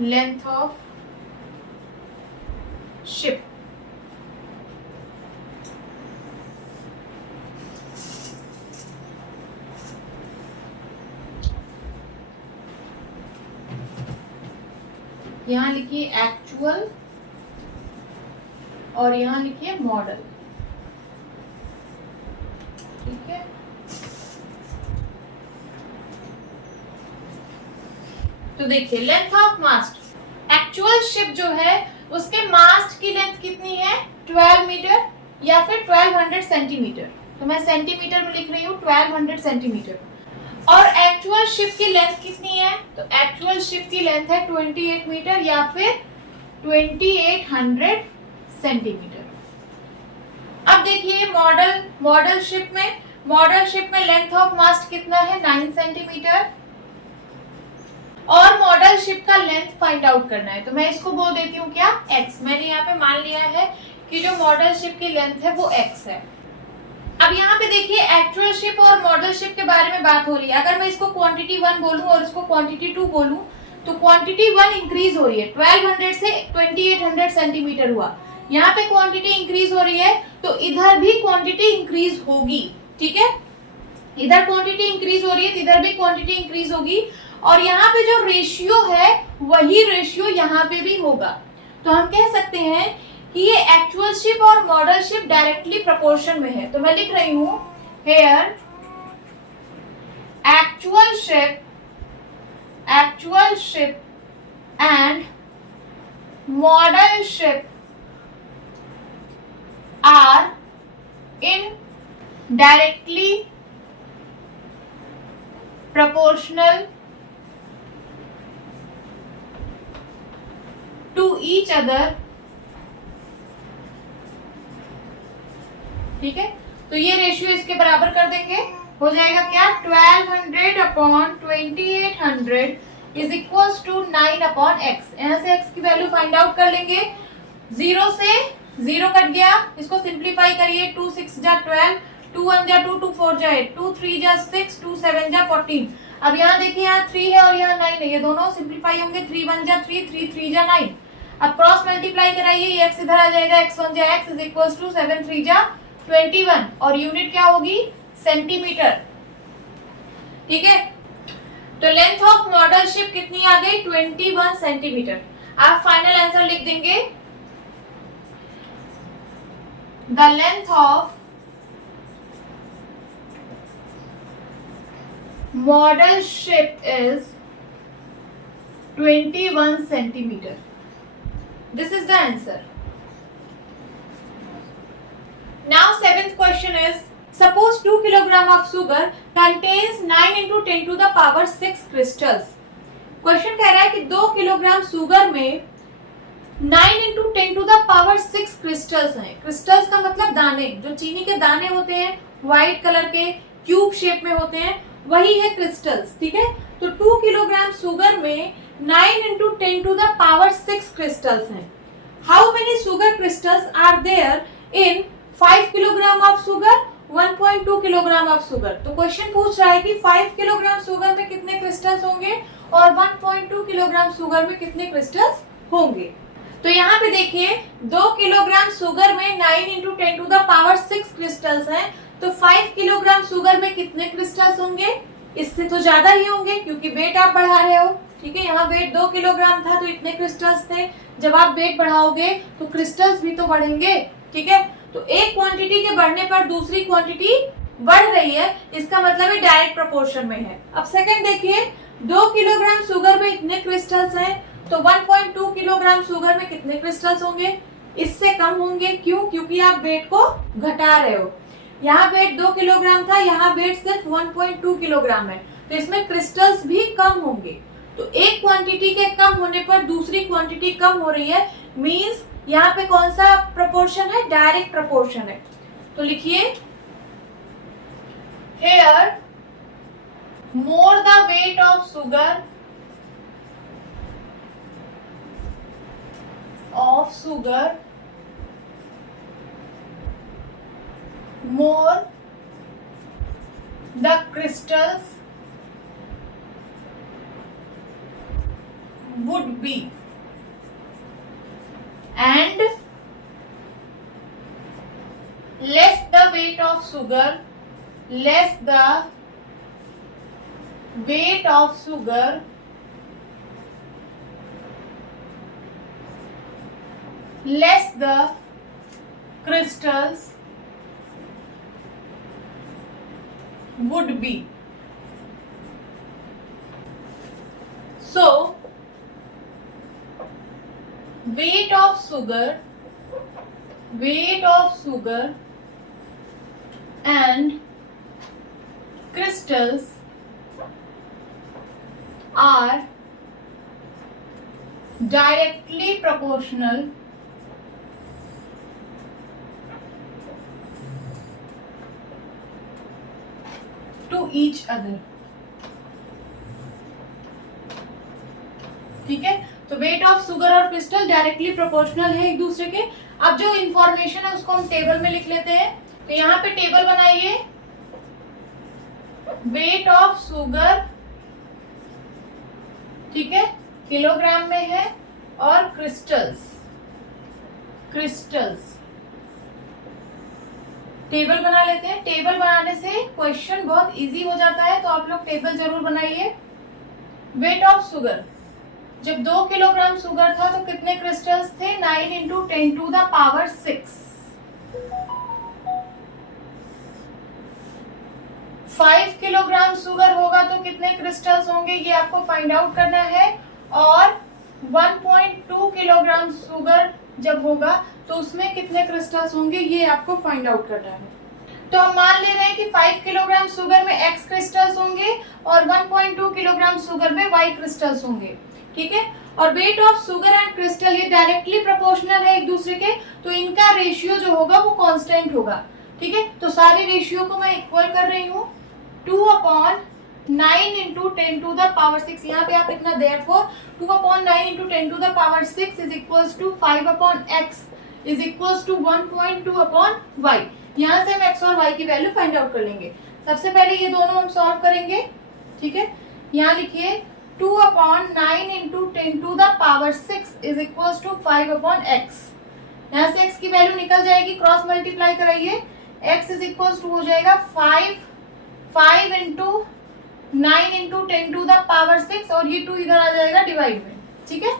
length of ship. यहां लिखिए एक्चुअल और यहां लिखिए मॉडल। ठीक है, तो देखिए length of mast, actual ship जो है उसके मास्ट की लेंथ कितनी है 12 मीटर या फिर 1200 सेंटीमीटर। तो मैं सेंटीमीटर में लिख रही हूँ 1200 सेंटीमीटर। और एक्चुअल शिप की लेंथ कितनी है, तो एक्चुअल शिप की लेंथ है 28 मीटर या फिर 2800 सेंटीमीटर। अब देखिए मॉडल शिप में लेंथ ऑफ मास्ट कितना है 9 सेंटीमीटर, और मॉडल शिप का लेंथ फाइंड आउट करना है। तो मैं इसको बोल देती हूँ क्या x। मैंने यहाँ पे मान लिया है कि जो मॉडल शिप की लेंथ है वो x है। अब यहाँ पे देखिए एक्चुअल शिप और मॉडल शिप के बारे में बात हो रही है। अगर मैं इसको क्वांटिटी 1 बोलूं और इसको क्वांटिटी 2 बोलूं तो क्वांटिटी 1 इंक्रीज हो रही है, 1200 से 2800 सेंटीमीटर हुआ। यहाँ पे क्वांटिटी इंक्रीज हो रही है तो इधर भी क्वांटिटी इंक्रीज होगी, ठीक है। इधर क्वांटिटी इंक्रीज हो रही है तो इधर भी क्वांटिटी इंक्रीज होगी, और यहाँ पे जो रेशियो है वही रेशियो यहाँ पे भी होगा। तो हम कह सकते हैं कि ये एक्चुअल शिप और मॉडल शिप डायरेक्टली प्रोपोर्शन में है। तो मैं लिख रही हूं here actual ship and model ship are in directly proportional to each other, ठीक है। तो ये रेशियो इसके बराबर कर देंगे, हो जाएगा क्या 1200 upon 2800 is equals to 9 upon x। यहाँ से x की वैल्यू फाइंड आउट कर लेंगे। 0 से 0 कट गया, इसको सिंप्लीफाई करिए। 2 6 जा 12, 2 1 जा 2, 2 4 जा 8, 2 3 जा 6, 2 7 जा 14। अब यहाँ देखिए यहाँ 3 है और यहाँ 9 है, ये दोनों सिंप्लीफाई होंगे। 3 1 जा 3, 3 3 जा 9। अब क्रॉस मल्टीप्लाई कराइए, ये x इधर आ जाएगा, x 1 जा x इज इक्वल्स टू 7 3 जा 21, और यूनिट क्या होगी सेंटीमीटर, ठीक है। तो लेंथ ऑफ मॉडल शिप कितनी आ गई 21 सेंटीमीटर। आप फाइनल आंसर लिख देंगे, the length of model ship is 21 centimeter. This is the answer. Now 7th question is, suppose 2 kilogram of sugar contains 9 into 10 to the power 6 crystals. Question कह रहा है कि 2 kilogram sugar में 9 into 10 to the power 6 crystals हैं। Crystals का मतलब दाने, जो चीनी के दाने होते हैं व्हाइट कलर के क्यूब शेप में होते हैं, वही है क्रिस्टल्स, ठीक है। तो 2 किलोग्राम शुगर में 9 into 10 to the power 6 crystals हैं। How many sugar crystals are there in 5 kilogram of sugar, 1.2 kilogram of sugar. तो क्वेश्चन पूछ रहा है कि 5 किलोग्राम शुगर में कितने क्रिस्टल्स होंगे और 1.2 किलोग्राम शुगर में कितने क्रिस्टल्स होंगे। तो यहाँ पे देखिए 2 किलोग्राम शुगर में 9 into 10 to the power 6 crystals हैं, तो 5 किलोग्राम शुगर में कितने क्रिस्टल्स होंगे, इससे तो ज्यादा ही होंगे क्योंकि वेट आप बढ़ा रहे हो, ठीक है। यहाँ वेट 2 किलोग्राम था तो इतने क्रिस्टल्स थे, जब आप वेट बढ़ाओगे तो क्रिस्टल्स भी तो बढ़ेंगे, ठीक है। तो एक क्वांटिटी के बढ़ने पर दूसरी क्वांटिटी बढ़ रही है, इसका मतलब है डायरेक्ट प्रोपोर्शन में है। अब सेकंड देखिए, 2 किलोग्राम शुगर में इतने क्रिस्टल्स हैं, तो 1.2 किलोग्राम शुगर में कितने क्रिस्टल्स होंगे, इससे कम होंगे। क्यों? क्योंकि आप वेट को घटा रहे हो। यहाँ वेट 2 किलोग्राम था, यहाँ वेट सिर्फ 1.2 किलोग्राम है, तो इसमें क्रिस्टल्स भी कम होंगे। तो एक क्वांटिटी के कम होने पर दूसरी क्वांटिटी कम हो रही है, मींस यहाँ पे कौन सा प्रोपोर्शन है, डायरेक्ट प्रोपोर्शन है। तो लिखिए here more the weight of sugar more the crystals would be, and less the weight of sugar, less the weight of sugar, less the crystals would be. So weight of sugar and crystals are directly proportional to each other, ठीक है। तो wait of sugar और crystal directly proportional है एक दूसरे के। अब जो इंफॉर्मेशन है उसको हम टेबल में लिख लेते हैं। तो यहाँ पे टेबल बनाइए, वेट ऑफ शुगर, ठीक है, किलोग्राम में है, और क्रिस्टल्स टेबल बना लेते हैं। टेबल बनाने से क्वेश्चन बहुत इजी हो जाता है, तो आप लोग टेबल जरूर बनाइए। वेट ऑफ शुगर, जब 2 किलोग्राम शुगर था तो कितने क्रिस्टल्स थे? 9 into 10 to the power 6। 5 kilogram sugar होगा तो कितने क्रिस्टल्स होंगे, ये आपको फाइंड आउट करना है। और 1.2 किलोग्राम शुगर जब होगा तो उसमें कितने क्रिस्टल्स होंगे, ये आपको फाइंड आउट करना है। तो हम मान ले रहे हैं कि 5 किलोग्राम शुगर में X क्रिस्टल्स होंगे और 1.2 किलोग्राम शुगर में Y क्रिस्टल्स होंगे, ठीक है। और wait of sugar and crystal ये डायरेक्टली प्रोपोर्शनल है एक दूसरे के, तो इनका रेशियो जो होगा वो कांस्टेंट होगा, ठीक है। तो सारे रेशियो को मैं इक्वल कर रही हूँ। 2/9 इंटू 10 टू द पावर 6, यहाँ पे आप लिखना therefore 2/9 into 10 to the power 6 is equals to 5/x is equals to 1.2/y। यहाँ से हम x और y की वैल्यू फाइंड आउट कर लेंगे। सबसे पहले ये दोनों हम सॉल्व करेंगे, ठीक है। यहाँ लिखिए 2/9 into 10 to the power 6 is equals to 5/x। यहाँ से x की वैल्यू निकल जाएगी, क्रॉस मल्टीप्लाई कराइए, x इज इक्वल्स टू हो जाएगा 5 into 9 into 10 to the power 6, और ये 2 इधर आ जाएगा डिवाइड में, ठीक है।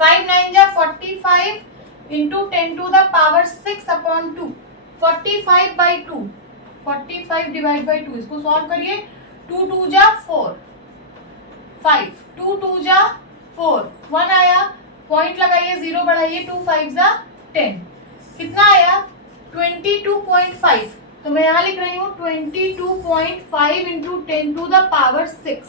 5 9 जा 45 into 10 to the power 6/2, 45/2, 45 divide by 2। इसको सॉल्व करिए, 2 2 जा 4, 5, 2 2 जा 4, 1 आया, पॉइंट लगाइए, 0 बढ़ाइए, 2 5 जा 10, कितना आया? 22.5। तो मैं यहाँ लिख रही हूँ 22.5 इंटू 10 टू द पावर 6,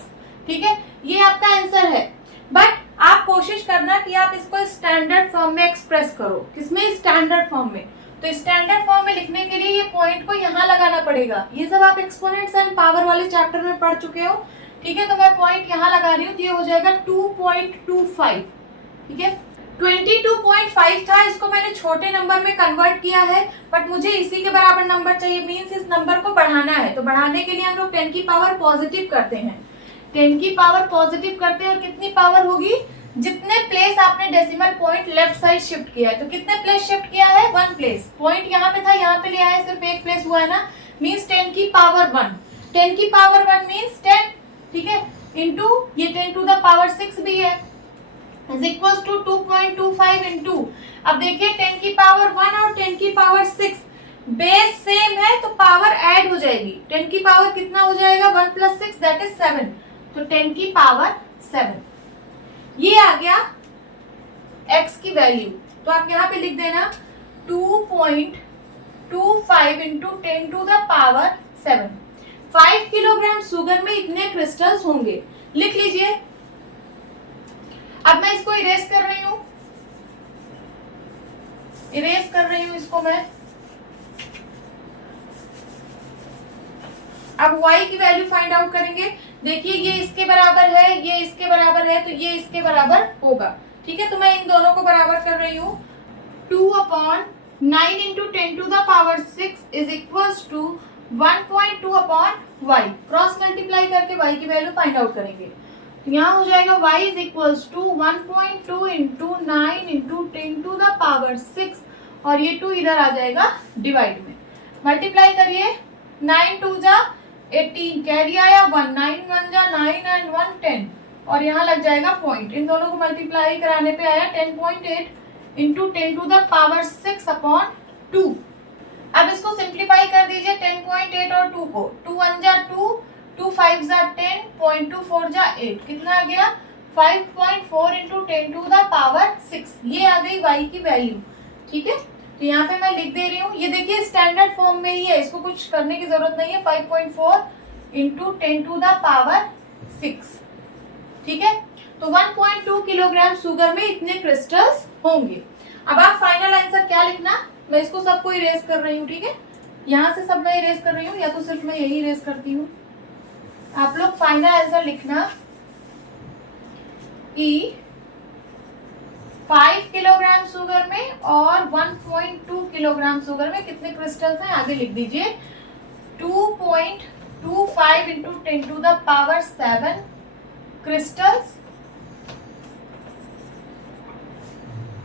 ठीक है। ये आपका आंसर है, बट आप कोशिश करना कि आप इसको स्टैंडर्ड फॉर्म में एक्सप्रेस करो। किसमें? स्टैंडर्ड फॉर्म में। तो स्टैंडर्ड फॉर्म में लिखने के लिए ये पॉइंट को यहाँ लगाना पड़ेगा। ये सब आप एक्सपोनेंट्स एंड पावर वाले चैप्टर में पढ़ चुके हो, ठीक है। तो मैं पॉइंट यहाँ लगा रही हूँ, तो ये हो जाएगा 2.25, ठीक है। 22.5 था, इसको मैंने छोटे नंबर में कन्वर्ट किया है, बट मुझे इसी के बराबर नंबर चाहिए, मीन्स इस नंबर को बढ़ाना है। तो बढ़ाने के लिए हम लोग 10 की पावर पॉजिटिव करते हैं, 10 की पावर पॉजिटिव करते हैं, और कितनी पावर होगी? जितने प्लेस आपने decimal point left side shift किया है। तो कितने प्लेस शिफ्ट किया है? 1 प्लेस। पॉइंट यहाँ पे था, यहाँ पे ले आया, सिर्फ एक प्लेस हुआ है ना, मीन्स 10 की पावर 1। 10 की पावर 1 मीन्स 10, ठीक है, इंटू ये 10 टू द पावर 6 भी है, इज इक्वल्स टू 2.25 इंटू, अब देखिए 10 की पावर 1 और 10 की पावर 6 बेस सेम है, तो पावर ऐड हो जाएगी। 10 की पावर कितना हो जाएगा? 1 + 6 दैट इज 7, तो 10 की पावर 7। ये आ गया x की वैल्यू। तो आप यहाँ पे लिख देना 2.25 into 10 to the power 7। 5 kilogram sugar में इतने क्रिस्टल्स होंगे, लिख लीजिए। अब मैं इसको इरेज कर रही हूँ, इसको मैं। अब y की वैल्यू फाइंड आउट करेंगे। देखिए ये इसके बराबर है, ये इसके बराबर है, तो ये इसके बराबर होगा, ठीक है। तो मैं इन दोनों को बराबर कर रही हूँ। 2/9 into 10 to the power 6 is equals to 1.2/y। Cross multiply करके y की वैल्यू फाइंड आउट करेंगे। तो यहाँ हो जाएगा y is equals to 1.2 into 9 into 10 to the power 6, और ये 2 इधर आ जाएगा डिवाइड में। मल्टीप्लाई करिए, 9 2 जा 18, कैरी आया 1, 9 1 जा 9 एंड 1 10, और यहाँ लग जाएगा पॉइंट। इन दोनों को मल्टीप्लाई कराने पे आया 10.8 इंटू 10 टू द पावर 6/2। अब इसको सिंप्लीफाई कर दीजिए, 10.8 और 2 को, 2 1 जा 2, 2 5 जा 10, 0.24 जा 8, कितना आ गया? 5.4 इंटू 10 टू द पावर 6। ये आ गई y की वैल्यू, ठीक है। तो यहाँ पे मैं लिख दे रही हूँ, ये देखिए स्टैंडर्ड फॉर्म में ही है, इसको कुछ करने की जरूरत नहीं है। 5.4 इंटू 10 टू द पावर 6, ठीक है। तो 1.2 किलोग्राम शुगर में इतने क्रिस्टल्स होंगे। अब आप फाइनल आंसर क्या लिखना, मैं इसको सबको इरेज कर रही हूँ, ठीक है। यहाँ से सब मैं इरेज कर रही हूँ, या तो सिर्फ मैं यही इरेज करती हूँ। आप लोग फाइनल आंसर लिखना कि 5 किलोग्राम शुगर में और 1.2 किलोग्राम शुगर में कितने क्रिस्टल्स हैं आगे लिख दीजिए। 2.25 into 10 to the power 7 crystals,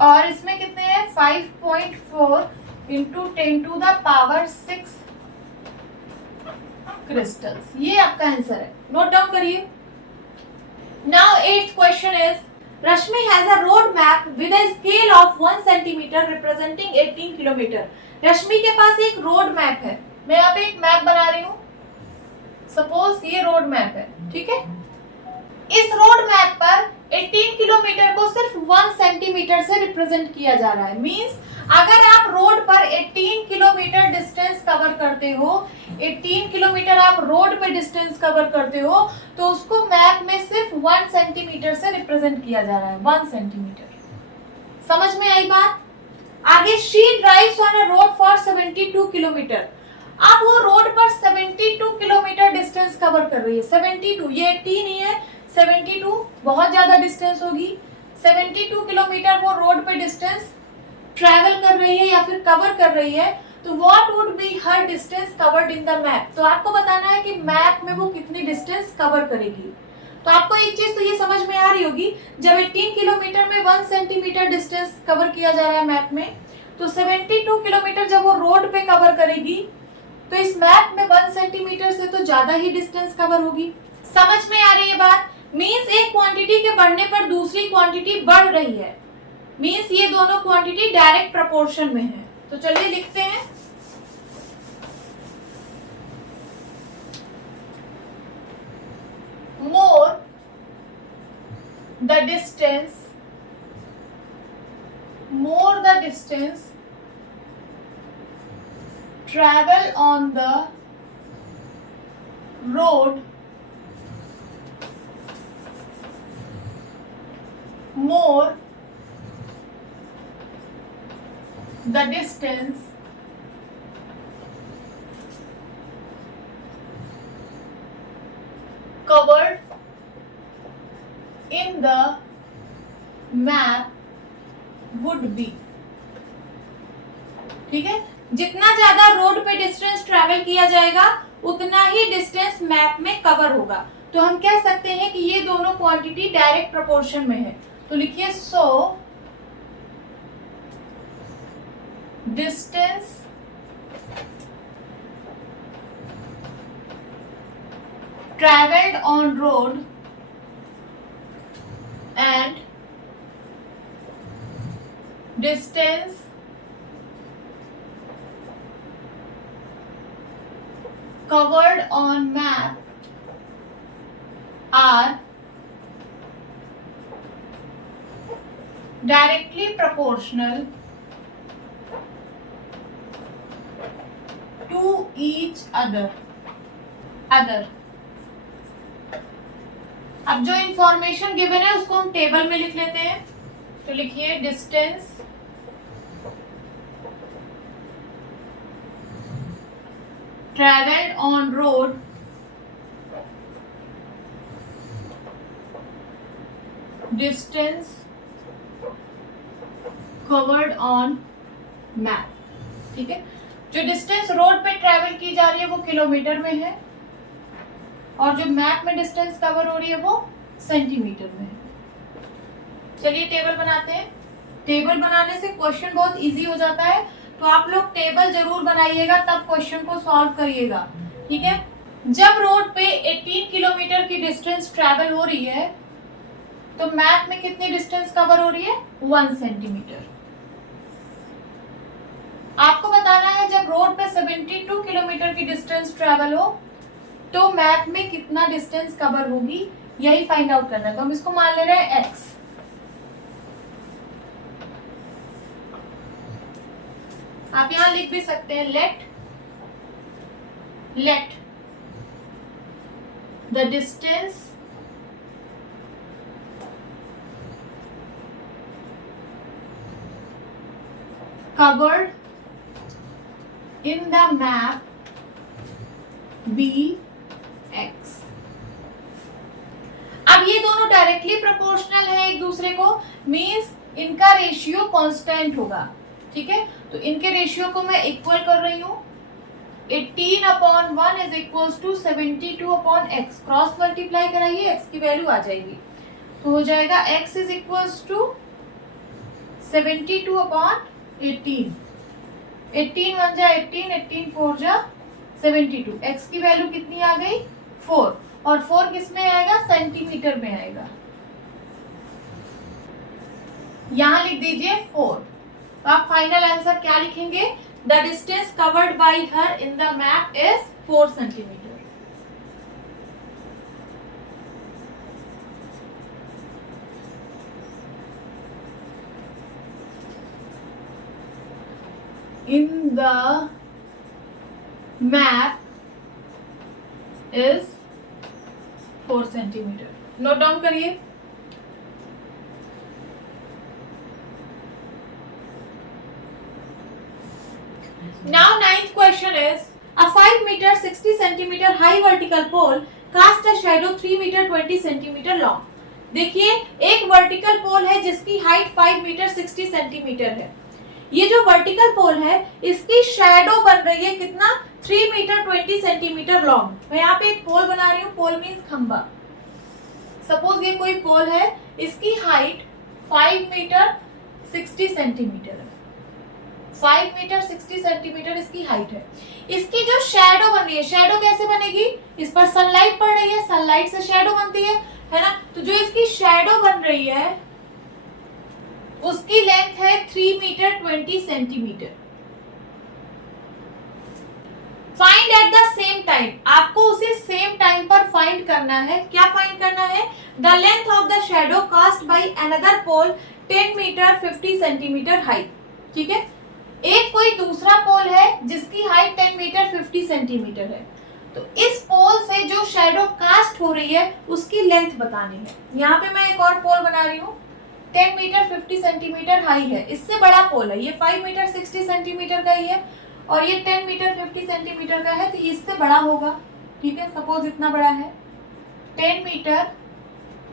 और इसमें कितने हैं 5.4 into 10 to the power 6 crystals. ये आपका आंसर है, नोट डाउन करिए। Now 8th question is Rashmi has a road map with a scale of 1 centimeter representing 18 kilometre. रश्मि के पास एक रोड मैप है, मैं यहाँ पे एक मैप बना रही हूँ, सपोज ये रोड मैप है, ठीक है। इस रोड मैप पर 18 किलोमीटर को सिर्फ 1 सेंटीमीटर से रिप्रेजेंट किया जा रहा है। मींस अगर आप रोड पर 18 किलोमीटर डिस्टेंस कवर करते हो, 18 किलोमीटर आप रोड पे डिस्टेंस कवर करते हो, तो उसको मैप में सिर्फ 1 सेंटीमीटर से रिप्रेजेंट किया जा रहा है, 1 सेंटीमीटर। समझ में आई बात? आगे she drives on a road for 72 kilometre. अब वो रोड पर 72 किलोमीटर डिस्टेंस कवर कर रही है। 72, ये 18 नहीं है, 72 बहुत ज्यादा डिस्टेंस होगी। 72 किलोमीटर वो रोड पे डिस्टेंस ट्रैवल कर रही है या फिर कवर कर रही है, तो what would be her distance covered in the map. तो आपको बताना है कि मैप में वो कितनी डिस्टेंस कवर करेगी। तो आपको एक चीज तो ये समझ में आ रही होगी, जब 18 किलोमीटर में 1 सेंटीमीटर डिस्टेंस कवर किया जा रहा है मैप में, तो 72 किलोमीटर जब वो रोड पे कवर करेगी, तो इस मैप में 1 सेंटीमीटर से तो ज्यादा ही डिस्टेंस कवर होगी। समझ में आ रही है बात? मीन्स एक क्वांटिटी के बढ़ने पर दूसरी क्वांटिटी बढ़ रही है। मीन्स ये दोनों क्वांटिटी डायरेक्ट प्रोपोर्शन में है। तो चलिए लिखते हैं, more the distance travel on the road, more the distance covered in the map would be। ठीक है, जितना ज्यादा रोड पे डिस्टेंस ट्रैवल किया जाएगा उतना ही डिस्टेंस मैप में कवर होगा। तो हम कह सकते हैं कि ये दोनों क्वांटिटी डायरेक्ट प्रोपोर्शन में है। तो लिखिए, so distance traveled on road and distance covered on map are directly proportional to each other। अब जो इंफॉर्मेशन गिवन है उसको हम टेबल में लिख लेते हैं। तो लिखिए, distance travelled on road distance covered on map. ठीक है, जो डिस्टेंस रोड पे ट्रैवल की जा रही है वो किलोमीटर में है, और जो मैप में डिस्टेंस कवर हो रही है वो सेंटीमीटर में है। चलिए टेबल बनाते हैं। टेबल बनाने से क्वेश्चन बहुत इजी हो जाता है, तो आप लोग टेबल जरूर बनाइएगा, तब क्वेश्चन को सॉल्व करिएगा। ठीक है, जब रोड पे 18 किलोमीटर की डिस्टेंस ट्रैवल हो रही है, तो मैप में कितनी डिस्टेंस कवर हो रही है, 1 सेंटीमीटर। आपको बताना है जब रोड पे 72 किलोमीटर की डिस्टेंस ट्रैवल हो, तो मैप में कितना डिस्टेंस कवर होगी, यही फाइंड आउट करना है। तो हम इसको मान ले रहे हैं x। आप यहां लिख भी सकते हैं, late the distance covered in the map be x। अब ये दोनों डायरेक्टली प्रोपोर्शनल है एक दूसरे को, मींस इनका रेशियो कांस्टेंट होगा, ठीक है। तो इनके रेशियो को मैं इक्वल कर रही हूँ, 18/1 is equals to 72/x, cross multiply कराइए, x की वैल्यू आ जाएगी, तो हो जाएगा x इज इक्वल्स टू 72/18, 18 1 जा 18, 18 4 जा 72, x की वैल्यू कितनी आ गई 4, और 4 किस में आएगा, सेंटीमीटर में आएगा, यहां लिख दीजिए 4। तो आप फाइनल आंसर क्या लिखेंगे, the distance covered by her in the map is 4 centimetre. In the map is 4 centimetre. Note down करिए। Now ninth question is a 5 meter 60 centimeter high vertical pole cast a shadow 3 meter 20 centimeter long। देखिए एक vertical पोल है जिसकी height 5 metre 60 centimetre है। ये जो vertical पोल है इसकी शैडो बन रही है कितना, 3 मीटर 20 सेंटीमीटर लॉन्ग। मैं यहाँ पे एक पोल बना रही हूँ, पोल मीन्स खंबा। सपोज ये कोई पोल है, इसकी हाइट 5 मीटर 60 सेंटीमीटर है, 5 मीटर 60 सेंटीमीटर इसकी हाइट है। इसकी जो शैडो बन रही है, शैडो कैसे बनेगी, इस पर सनलाइट पड़ रही है, सनलाइट से शैडो बनती है ना। तो जो इसकी शैडो बन रही है उसकी लेंथ है 3 metre 20 centimetre. Find at the same time, आपको उसी सेम टाइम पर फाइंड करना है। क्या फाइंड करना है, the length of the shadow cast by another pole 10 metre 50 centimetre height. ठीक है, एक कोई दूसरा पोल है जिसकी हाइट 10 मीटर 50 सेंटीमीटर है। तो इस पोल से जो शैडो कास्ट हो रही है उसकी लेंथ बतानी है। यहाँ पे मैं एक और पोल बना रही हूँ, 10 मीटर 50 सेंटीमीटर हाई है, इससे बड़ा पोल है, ये 5 मीटर 60 सेंटीमीटर का ही है और ये 10 मीटर 50 सेंटीमीटर का है, तो इससे बड़ा होगा। ठीक है, सपोज इतना बड़ा है 10 मीटर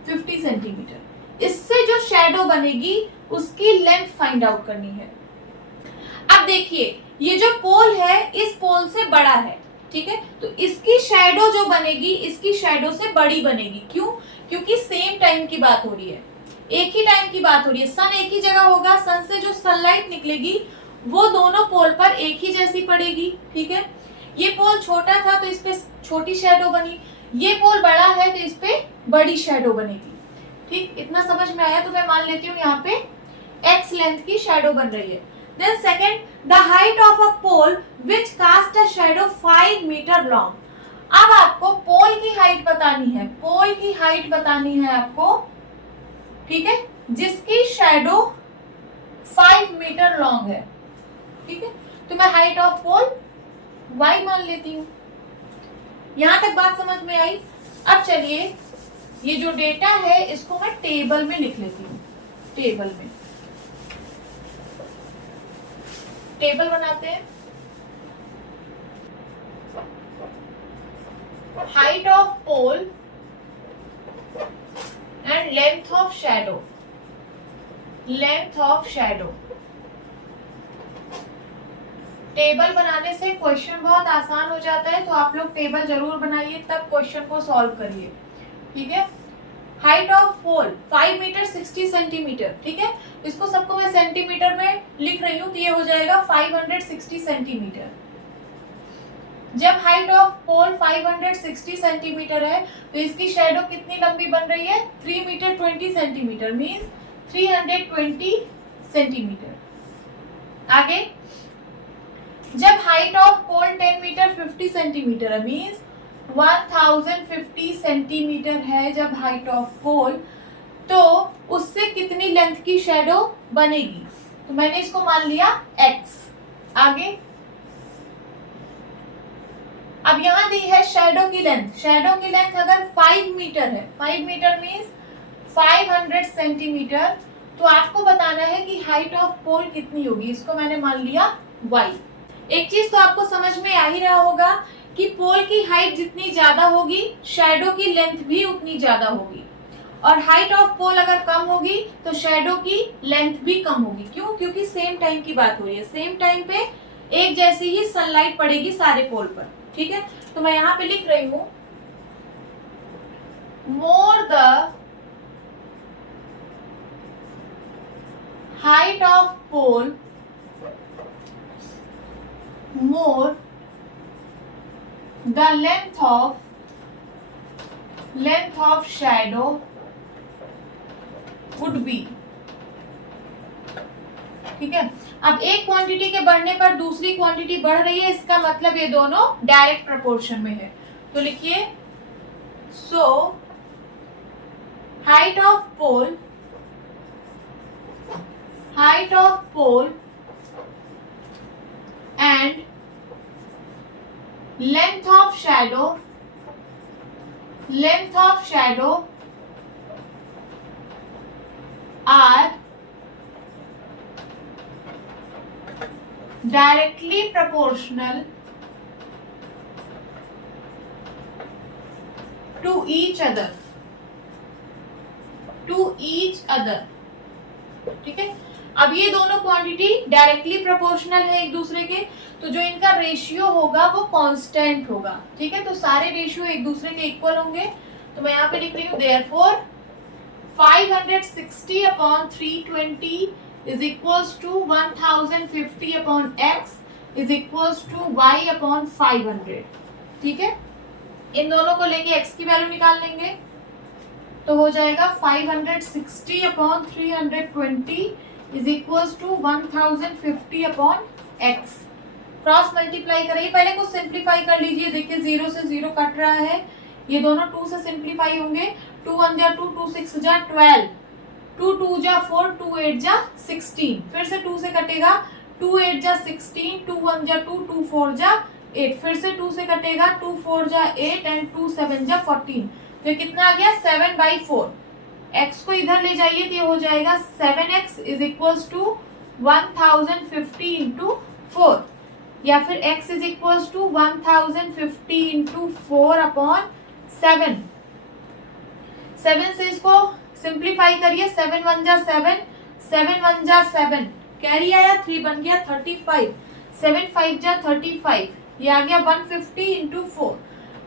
50 सेंटीमीटर। इससे जो शैडो बनेगी उसकी लेंथ फाइंड आउट करनी है। अब देखिए ये जो पोल है इस पोल से बड़ा है, ठीक है, तो इसकी शैडो जो बनेगी इसकी शैडो से बड़ी बनेगी। क्यों, क्योंकि सेम टाइम की बात हो रही है, एक ही टाइम की बात हो रही है, सन एक ही जगह होगा, सन से जो सनलाइट निकलेगी वो दोनों पोल पर एक ही जैसी पड़ेगी। ठीक है, ये पोल छोटा था तो इस पे छोटी शैडो बनी, ये पोल बड़ा है तो इस पे बड़ी शैडो बनेगी। ठीक, इतना समझ में आया, तो मैं मान लेती हूँ यहाँ पे x लेंथ की शैडो बन रही है। Then second, the height of a pole which cast a shadow 5 metre long. अब आपको पोल की हाइट बतानी है, पोल की हाइट बतानी है आपको, ठीक है, जिसकी शैडो 5 मीटर लॉन्ग है। ठीक है, तो मैं हाइट ऑफ पोल y मान लेती हूँ। यहां तक बात समझ में आई। अब चलिए ये जो डेटा है इसको मैं टेबल में लिख लेती हूँ। टेबल में टेबल बनाते हैं। Height of pole and length of shadow, length of shadow. Table बनाने से क्वेश्चन बहुत आसान हो जाता है, तो आप लोग टेबल जरूर बनाइए, तब क्वेश्चन को सॉल्व करिए। ठीक है, height of pole 5 metre 60 centimetre. ठीक है, इसको सबको मैं सेंटीमीटर में लिख रही हूँ, तो ये हो जाएगा 560 सेंटीमीटर। जब हाइट ऑफ पोल 560 सेंटीमीटर है तो इसकी शैडो कितनी लंबी बन रही है, 3 मीटर 20 सेंटीमीटर, मीन्स 320 सेंटीमीटर। आगे, जब height of pole 10 metre 50 centimetre है, मीन्स 1050 सेंटीमीटर है जब हाइट ऑफ पोल, तो उससे कितनी लेंथ की शैडो बनेगी, तो मैंने इसको मान लिया x। आगे, अब यहां दी है शैडो की लेंथ। शैडो की लेंथ अगर 5 मीटर है, 5 मीटर मीन्स 500 सेंटीमीटर, तो आपको बताना है कि हाइट ऑफ पोल कितनी होगी, इसको मैंने मान लिया y। एक चीज तो आपको समझ में आ ही रहा होगा कि पोल की हाइट जितनी ज्यादा होगी शैडो की लेंथ भी उतनी ज्यादा होगी, और हाइट ऑफ पोल अगर कम होगी तो शेडो की लेंथ भी कम होगी। क्यों? क्योंकि सेम टाइम की बात हो रही है, सेम टाइम पे एक जैसी ही सनलाइट पड़ेगी सारे पोल पर। ठीक है, तो मैं यहां पे लिख रही हूं, more the height of pole, more the length of shadow would be। ठीक है, अब एक क्वांटिटी के बढ़ने पर दूसरी क्वांटिटी बढ़ रही है, इसका मतलब ये दोनों डायरेक्ट प्रोपोर्शन में है। तो लिखिए, so height of pole and length of shadow are directly proportional to each other। ठीक है, अब ये दोनों क्वांटिटी डायरेक्टली प्रोपोर्शनल है एक दूसरे के, तो जो इनका रेशियो होगा वो कांस्टेंट होगा। ठीक है, तो सारे रेशियो एक दूसरे के इक्वल होंगे। तो मैं यहाँ पे लिख रही हूँ, therefore 560 upon 320 is equals to 1050 upon x is equals to y upon 500। ठीक है, इन दोनों को लेके x की वैल्यू निकाल लेंगे, तो हो जाएगा 560 upon 320 is equals to 1050 upon x। Cross multiply करिए, पहले कुछ सिंप्लीफाई कर लीजिए। देखिए 0 से 0 कट रहा है, ये दोनों 2 से सिंप्लीफाई होंगे। 2 1 जा 2, 2 6 जा 12, 2 2 जा 4, 2 8 जा 16। फिर से 2 से कटेगा, 2 8 जा 16, 2 1 जा 2, 2 4 जा 8। फिर से 2 से कटेगा, 2 4 जा 8 एंड 2 7 जा 14। तो ये कितना आ गया? 7/4। x को इधर ले जाइए तो ये हो जाएगा 7x is equals to 1050 into 4, या फिर x is equals to 1050 into 4 upon 7। 7 से इसको सिंप्लीफाई करिए, 7 1 जा 7, 7 1 जा 7, कैरी आया 3 बन गया 35, 7 5 जा 35, ये आ गया 150 इंटू 4।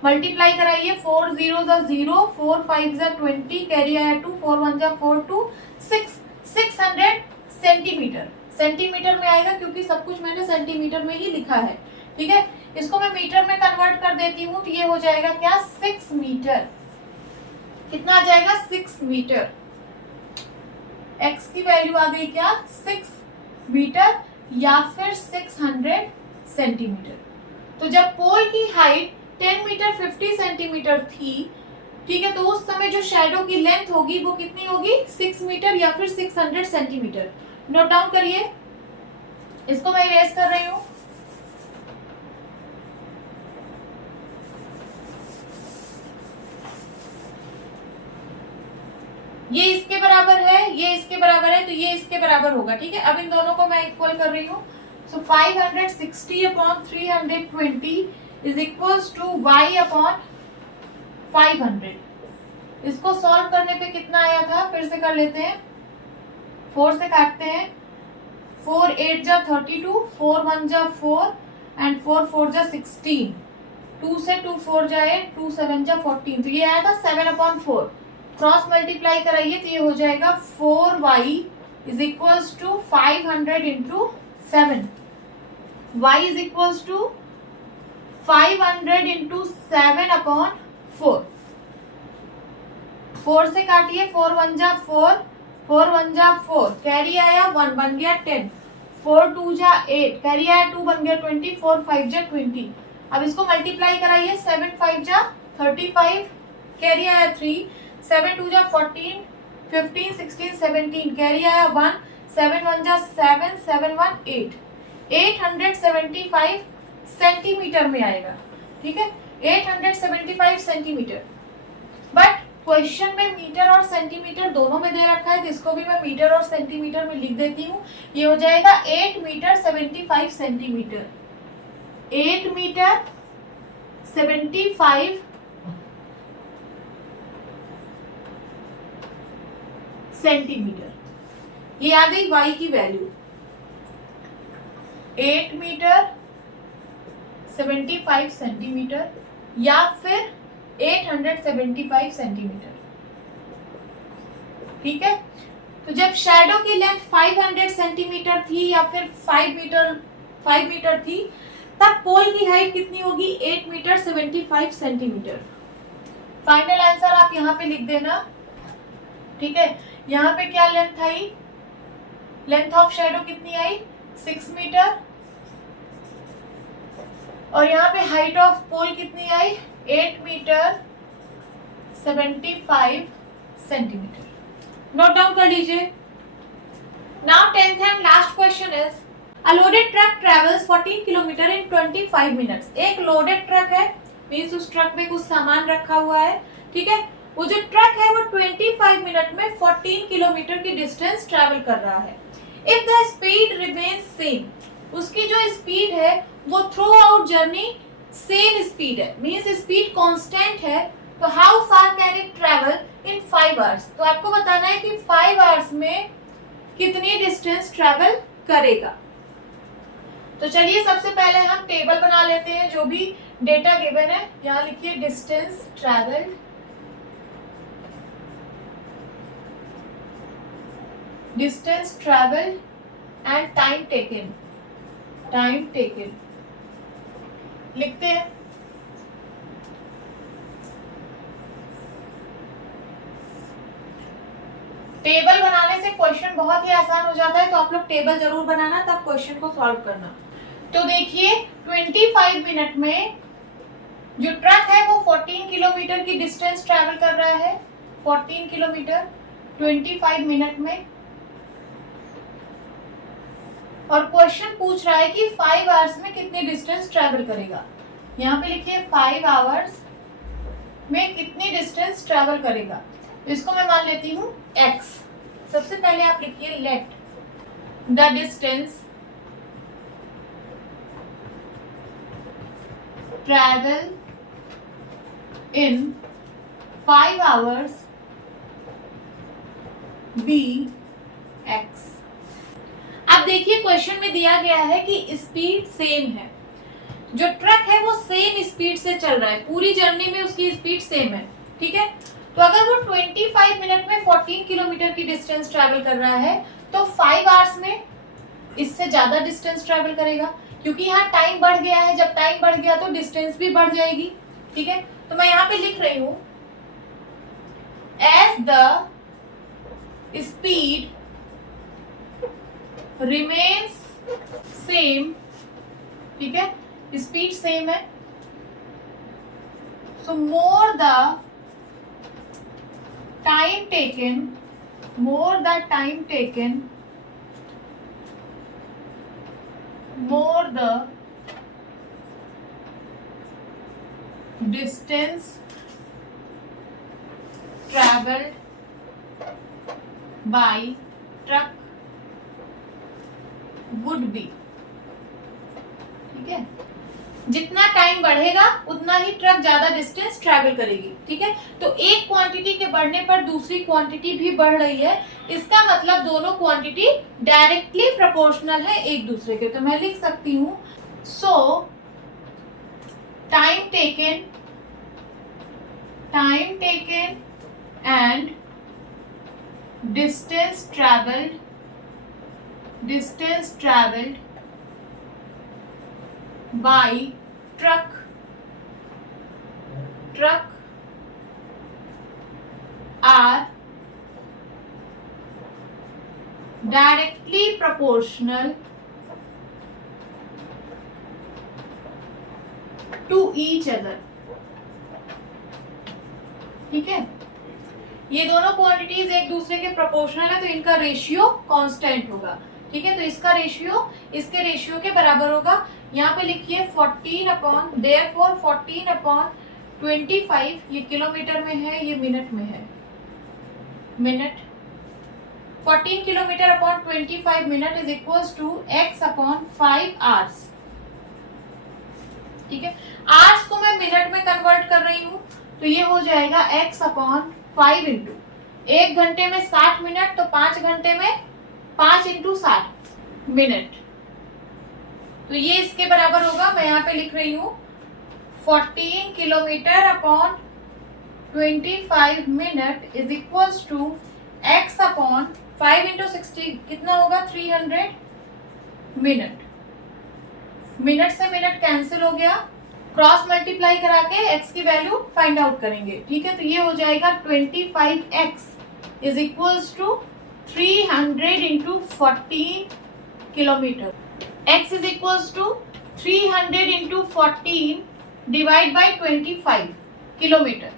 मल्टीप्लाई कराइए, 4 0 जा 0, 4 5 जा 20, कैरी आया 2, 4 1 जा 4 2 6, 600 सेंटीमीटर। सेंटीमीटर में आएगा क्योंकि सब कुछ मैंने सेंटीमीटर में ही लिखा है। ठीक है, इसको मैं मीटर में कन्वर्ट कर देती हूँ, तो ये हो जाएगा क्या? 6 मीटर। कितना आ जाएगा? 6 मीटर। x की वैल्यू आ गई क्या? 6 मीटर या फिर 600 सेंटीमीटर। तो जब पोल की हाइट 10 मीटर 50 सेंटीमीटर थी, ठीक है, तो उस समय जो शैडो की लेंथ होगी वो कितनी होगी? 6 मीटर या फिर 600 सेंटीमीटर। नोट डाउन करिए, इसको मैं इरेज कर रही हूं। ये इसके बराबर है, ये इसके बराबर है, तो ये इसके बराबर होगा। ठीक है, अब इन दोनों को मैं इक्वल कर रही हूँ। So 560 upon 320 is equals to y upon 500। इसको सॉल्व करने पे कितना आया था? फिर से कर लेते हैं, 4 से काटते हैं, 4 8 जा 32, 4 1 जा 4 एंड 4 4 जा 16, 2 से 2 4 जाए, 2 7 जा 14, तो ये आया था 7/4। क्रॉस मल्टीप्लाई कराइए तो ये हो जाएगा 4y is equals to 500 into 7। y is equals to 500 into 7/4। 4 से काटिए, 4 1 जा 4, 4 1 जा 4, कैरी आया 1 बन गया 10, 4 2 जा 8, कैरी आया 2 बन गया 20, 4 5 जा 20। अब इसको मल्टीप्लाई कराइए, 7 5 जा 35, कैरी आया 3, 7 2 जा 14, 15 16 17, कैरी आया 1, 7 1 जा 7, 7 1 8, 875 सेंटीमीटर में आएगा। ठीक है, 875 सेंटीमीटर। बट क्वेश्चन में मीटर और सेंटीमीटर दोनों में दे रखा है, तो इसको भी मैं मीटर और सेंटीमीटर में लिख देती हूँ। ये हो जाएगा 8 मीटर 75 सेंटीमीटर। 8 metre 75 centimetre. ये आ गई y की वैल्यू 8 मीटर 75 सेंटीमीटर या फिर 875 सेंटीमीटर। ठीक है, तो जब शैडो की लेंथ 500 सेंटीमीटर थी या फिर 5 मीटर थी, तब पोल की हाइट कितनी होगी? 8 मीटर 75 सेंटीमीटर। फाइनल आंसर आप यहाँ पे लिख देना। ठीक है, यहाँ पे क्या length I? Length of shadow कितनी आई? 6 मीटर। और यहाँ पे हाइट ऑफ पोल कितनी आई? 8 मीटर 75 सेंटीमीटर। नोट डाउन कर लीजिए। Now 10th and last question is a loaded truck travels 14 kilometre in 25 minutes. एक लोडेड ट्रक है, मींस उस ट्रक में कुछ सामान रखा हुआ है। ठीक है, वो जो ट्रक है वो 25 मिनट में 14 किलोमीटर की डिस्टेंस ट्रैवल कर रहा है। If the speed remains same, उसकी जो स्पीड है वो through out journey same speed है, मींस स्पीड कांस्टेंट है, तो how far can it travel in 5 hours. तो आपको बताना है कि 5 आवर्स में कितनी डिस्टेंस ट्रैवल करेगा। तो चलिए सबसे पहले हम टेबल बना लेते हैं, जो भी डेटा गिवन है यहाँ लिखिए distance travelled, distance travelled and time taken, time taken लिखते हैं। टेबल बनाने से क्वेश्चन बहुत ही आसान हो जाता है, तो आप लोग टेबल जरूर बनाना, तब क्वेश्चन को सॉल्व करना। तो देखिए 25 मिनट में जो ट्रक है वो 14 किलोमीटर की डिस्टेंस ट्रैवल कर रहा है, 14 किलोमीटर 25 मिनट में। और क्वेश्चन पूछ रहा है कि 5 आवर्स में कितनी डिस्टेंस ट्रैवल करेगा। यहाँ पे लिखिए 5 आवर्स में कितनी डिस्टेंस ट्रैवल करेगा। तो इसको मैं मान लेती हूँ x। सबसे पहले आप लिखिए let the distance travel in 5 hours be x। अब देखिए क्वेश्चन में दिया गया है कि स्पीड सेम है, जो ट्रक है वो सेम स्पीड से चल रहा है, पूरी जर्नी में उसकी स्पीड सेम है। ठीक है, तो अगर वो 25 मिनट में 14 किलोमीटर की डिस्टेंस ट्रैवल कर रहा है, तो 5 आवर्स में इससे ज्यादा डिस्टेंस ट्रैवल करेगा, क्योंकि यहाँ टाइम बढ़ गया है। जब टाइम बढ़ गया तो डिस्टेंस भी बढ़ जाएगी। ठीक है, तो मैं यहाँ पे लिख रही हूं as the speed remains same. ठीक है, स्पीड सेम है, so more the time taken, more the time taken, more the distance traveled by truck would be। ठीक है, जितना टाइम बढ़ेगा उतना ही ट्रक ज्यादा डिस्टेंस ट्रैवल करेगी। ठीक है, तो एक क्वांटिटी के बढ़ने पर दूसरी क्वांटिटी भी बढ़ रही है, इसका मतलब दोनों क्वांटिटी डायरेक्टली प्रोपोर्शनल है एक दूसरे के। तो मैं लिख सकती हूँ सो time taken and distance travelled by truck are directly proportional to each other। ठीक है, ये दोनों क्वांटिटीज एक दूसरे के प्रोपोर्शनल है, तो इनका रेशियो कांस्टेंट होगा। ठीक है, तो इसका रेशियो इसके रेशियो के बराबर होगा। यहाँ पे लिखिए 14/25, ये किलोमीटर में है, ये मिनट में है, minute 14 kilometre upon 25 minute is equals to x/5 hours. ठीक है, आवर्स को मैं मिनट में कन्वर्ट कर रही हूँ, तो ये हो जाएगा x/5 इंटू 1 घंटे में 60 मिनट, तो 5 घंटे में 5 × 60 मिनट, तो ये इसके बराबर होगा। मैं यहाँ पे लिख रही हूँ 14 kilometre upon 25 minute is equals to x upon 5 × 60 कितना होगा 300 मिनट। मिनट से मिनट कैंसिल हो गया, क्रॉस मल्टीप्लाई करा के x की वैल्यू फाइंड आउट करेंगे। ठीक है, तो ये हो जाएगा 25x is equals to 300 × 14 kilometre. x is equals to 300 × 14 divide by 25 kilometre.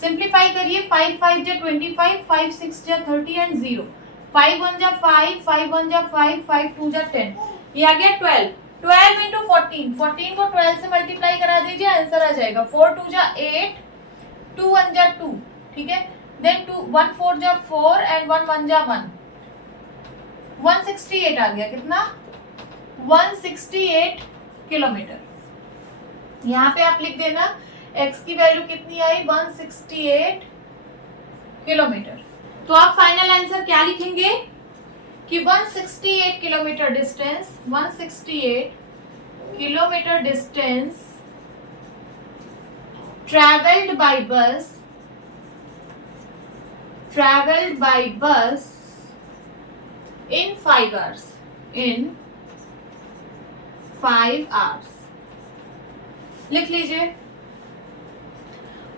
Simplify करिए, 5 5 जा 25, 5 6 जा 30 एंड 0, 5 1 जा 5, 5 1 जा 5, 5 2 जा 10, ये आ गया 12। 12 × 14, 14 को 12 से मल्टीप्लाई करा दीजिए, आंसर आ जाएगा 4 2 जा 8, 2 1 जा 2, ठीक है। देन 2 1 4 जा 4 एंड 1 1 जा 1, 168 आ गया। कितना 168 किलोमीटर। यहाँ पे आप लिख देना x की वैल्यू कितनी आई 168 किलोमीटर। तो आप फाइनल आंसर क्या लिखेंगे कि 168 kilometre distance, 168 kilometre distance traveled by bus in 5 hours, in 5 hours लिख लीजिए।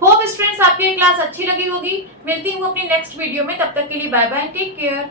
होप स्टूडेंट्स आपको ये क्लास अच्छी लगी होगी। मिलती हूँ अपनी नेक्स्ट वीडियो में, तब तक के लिए बाय बाय, टेक केयर।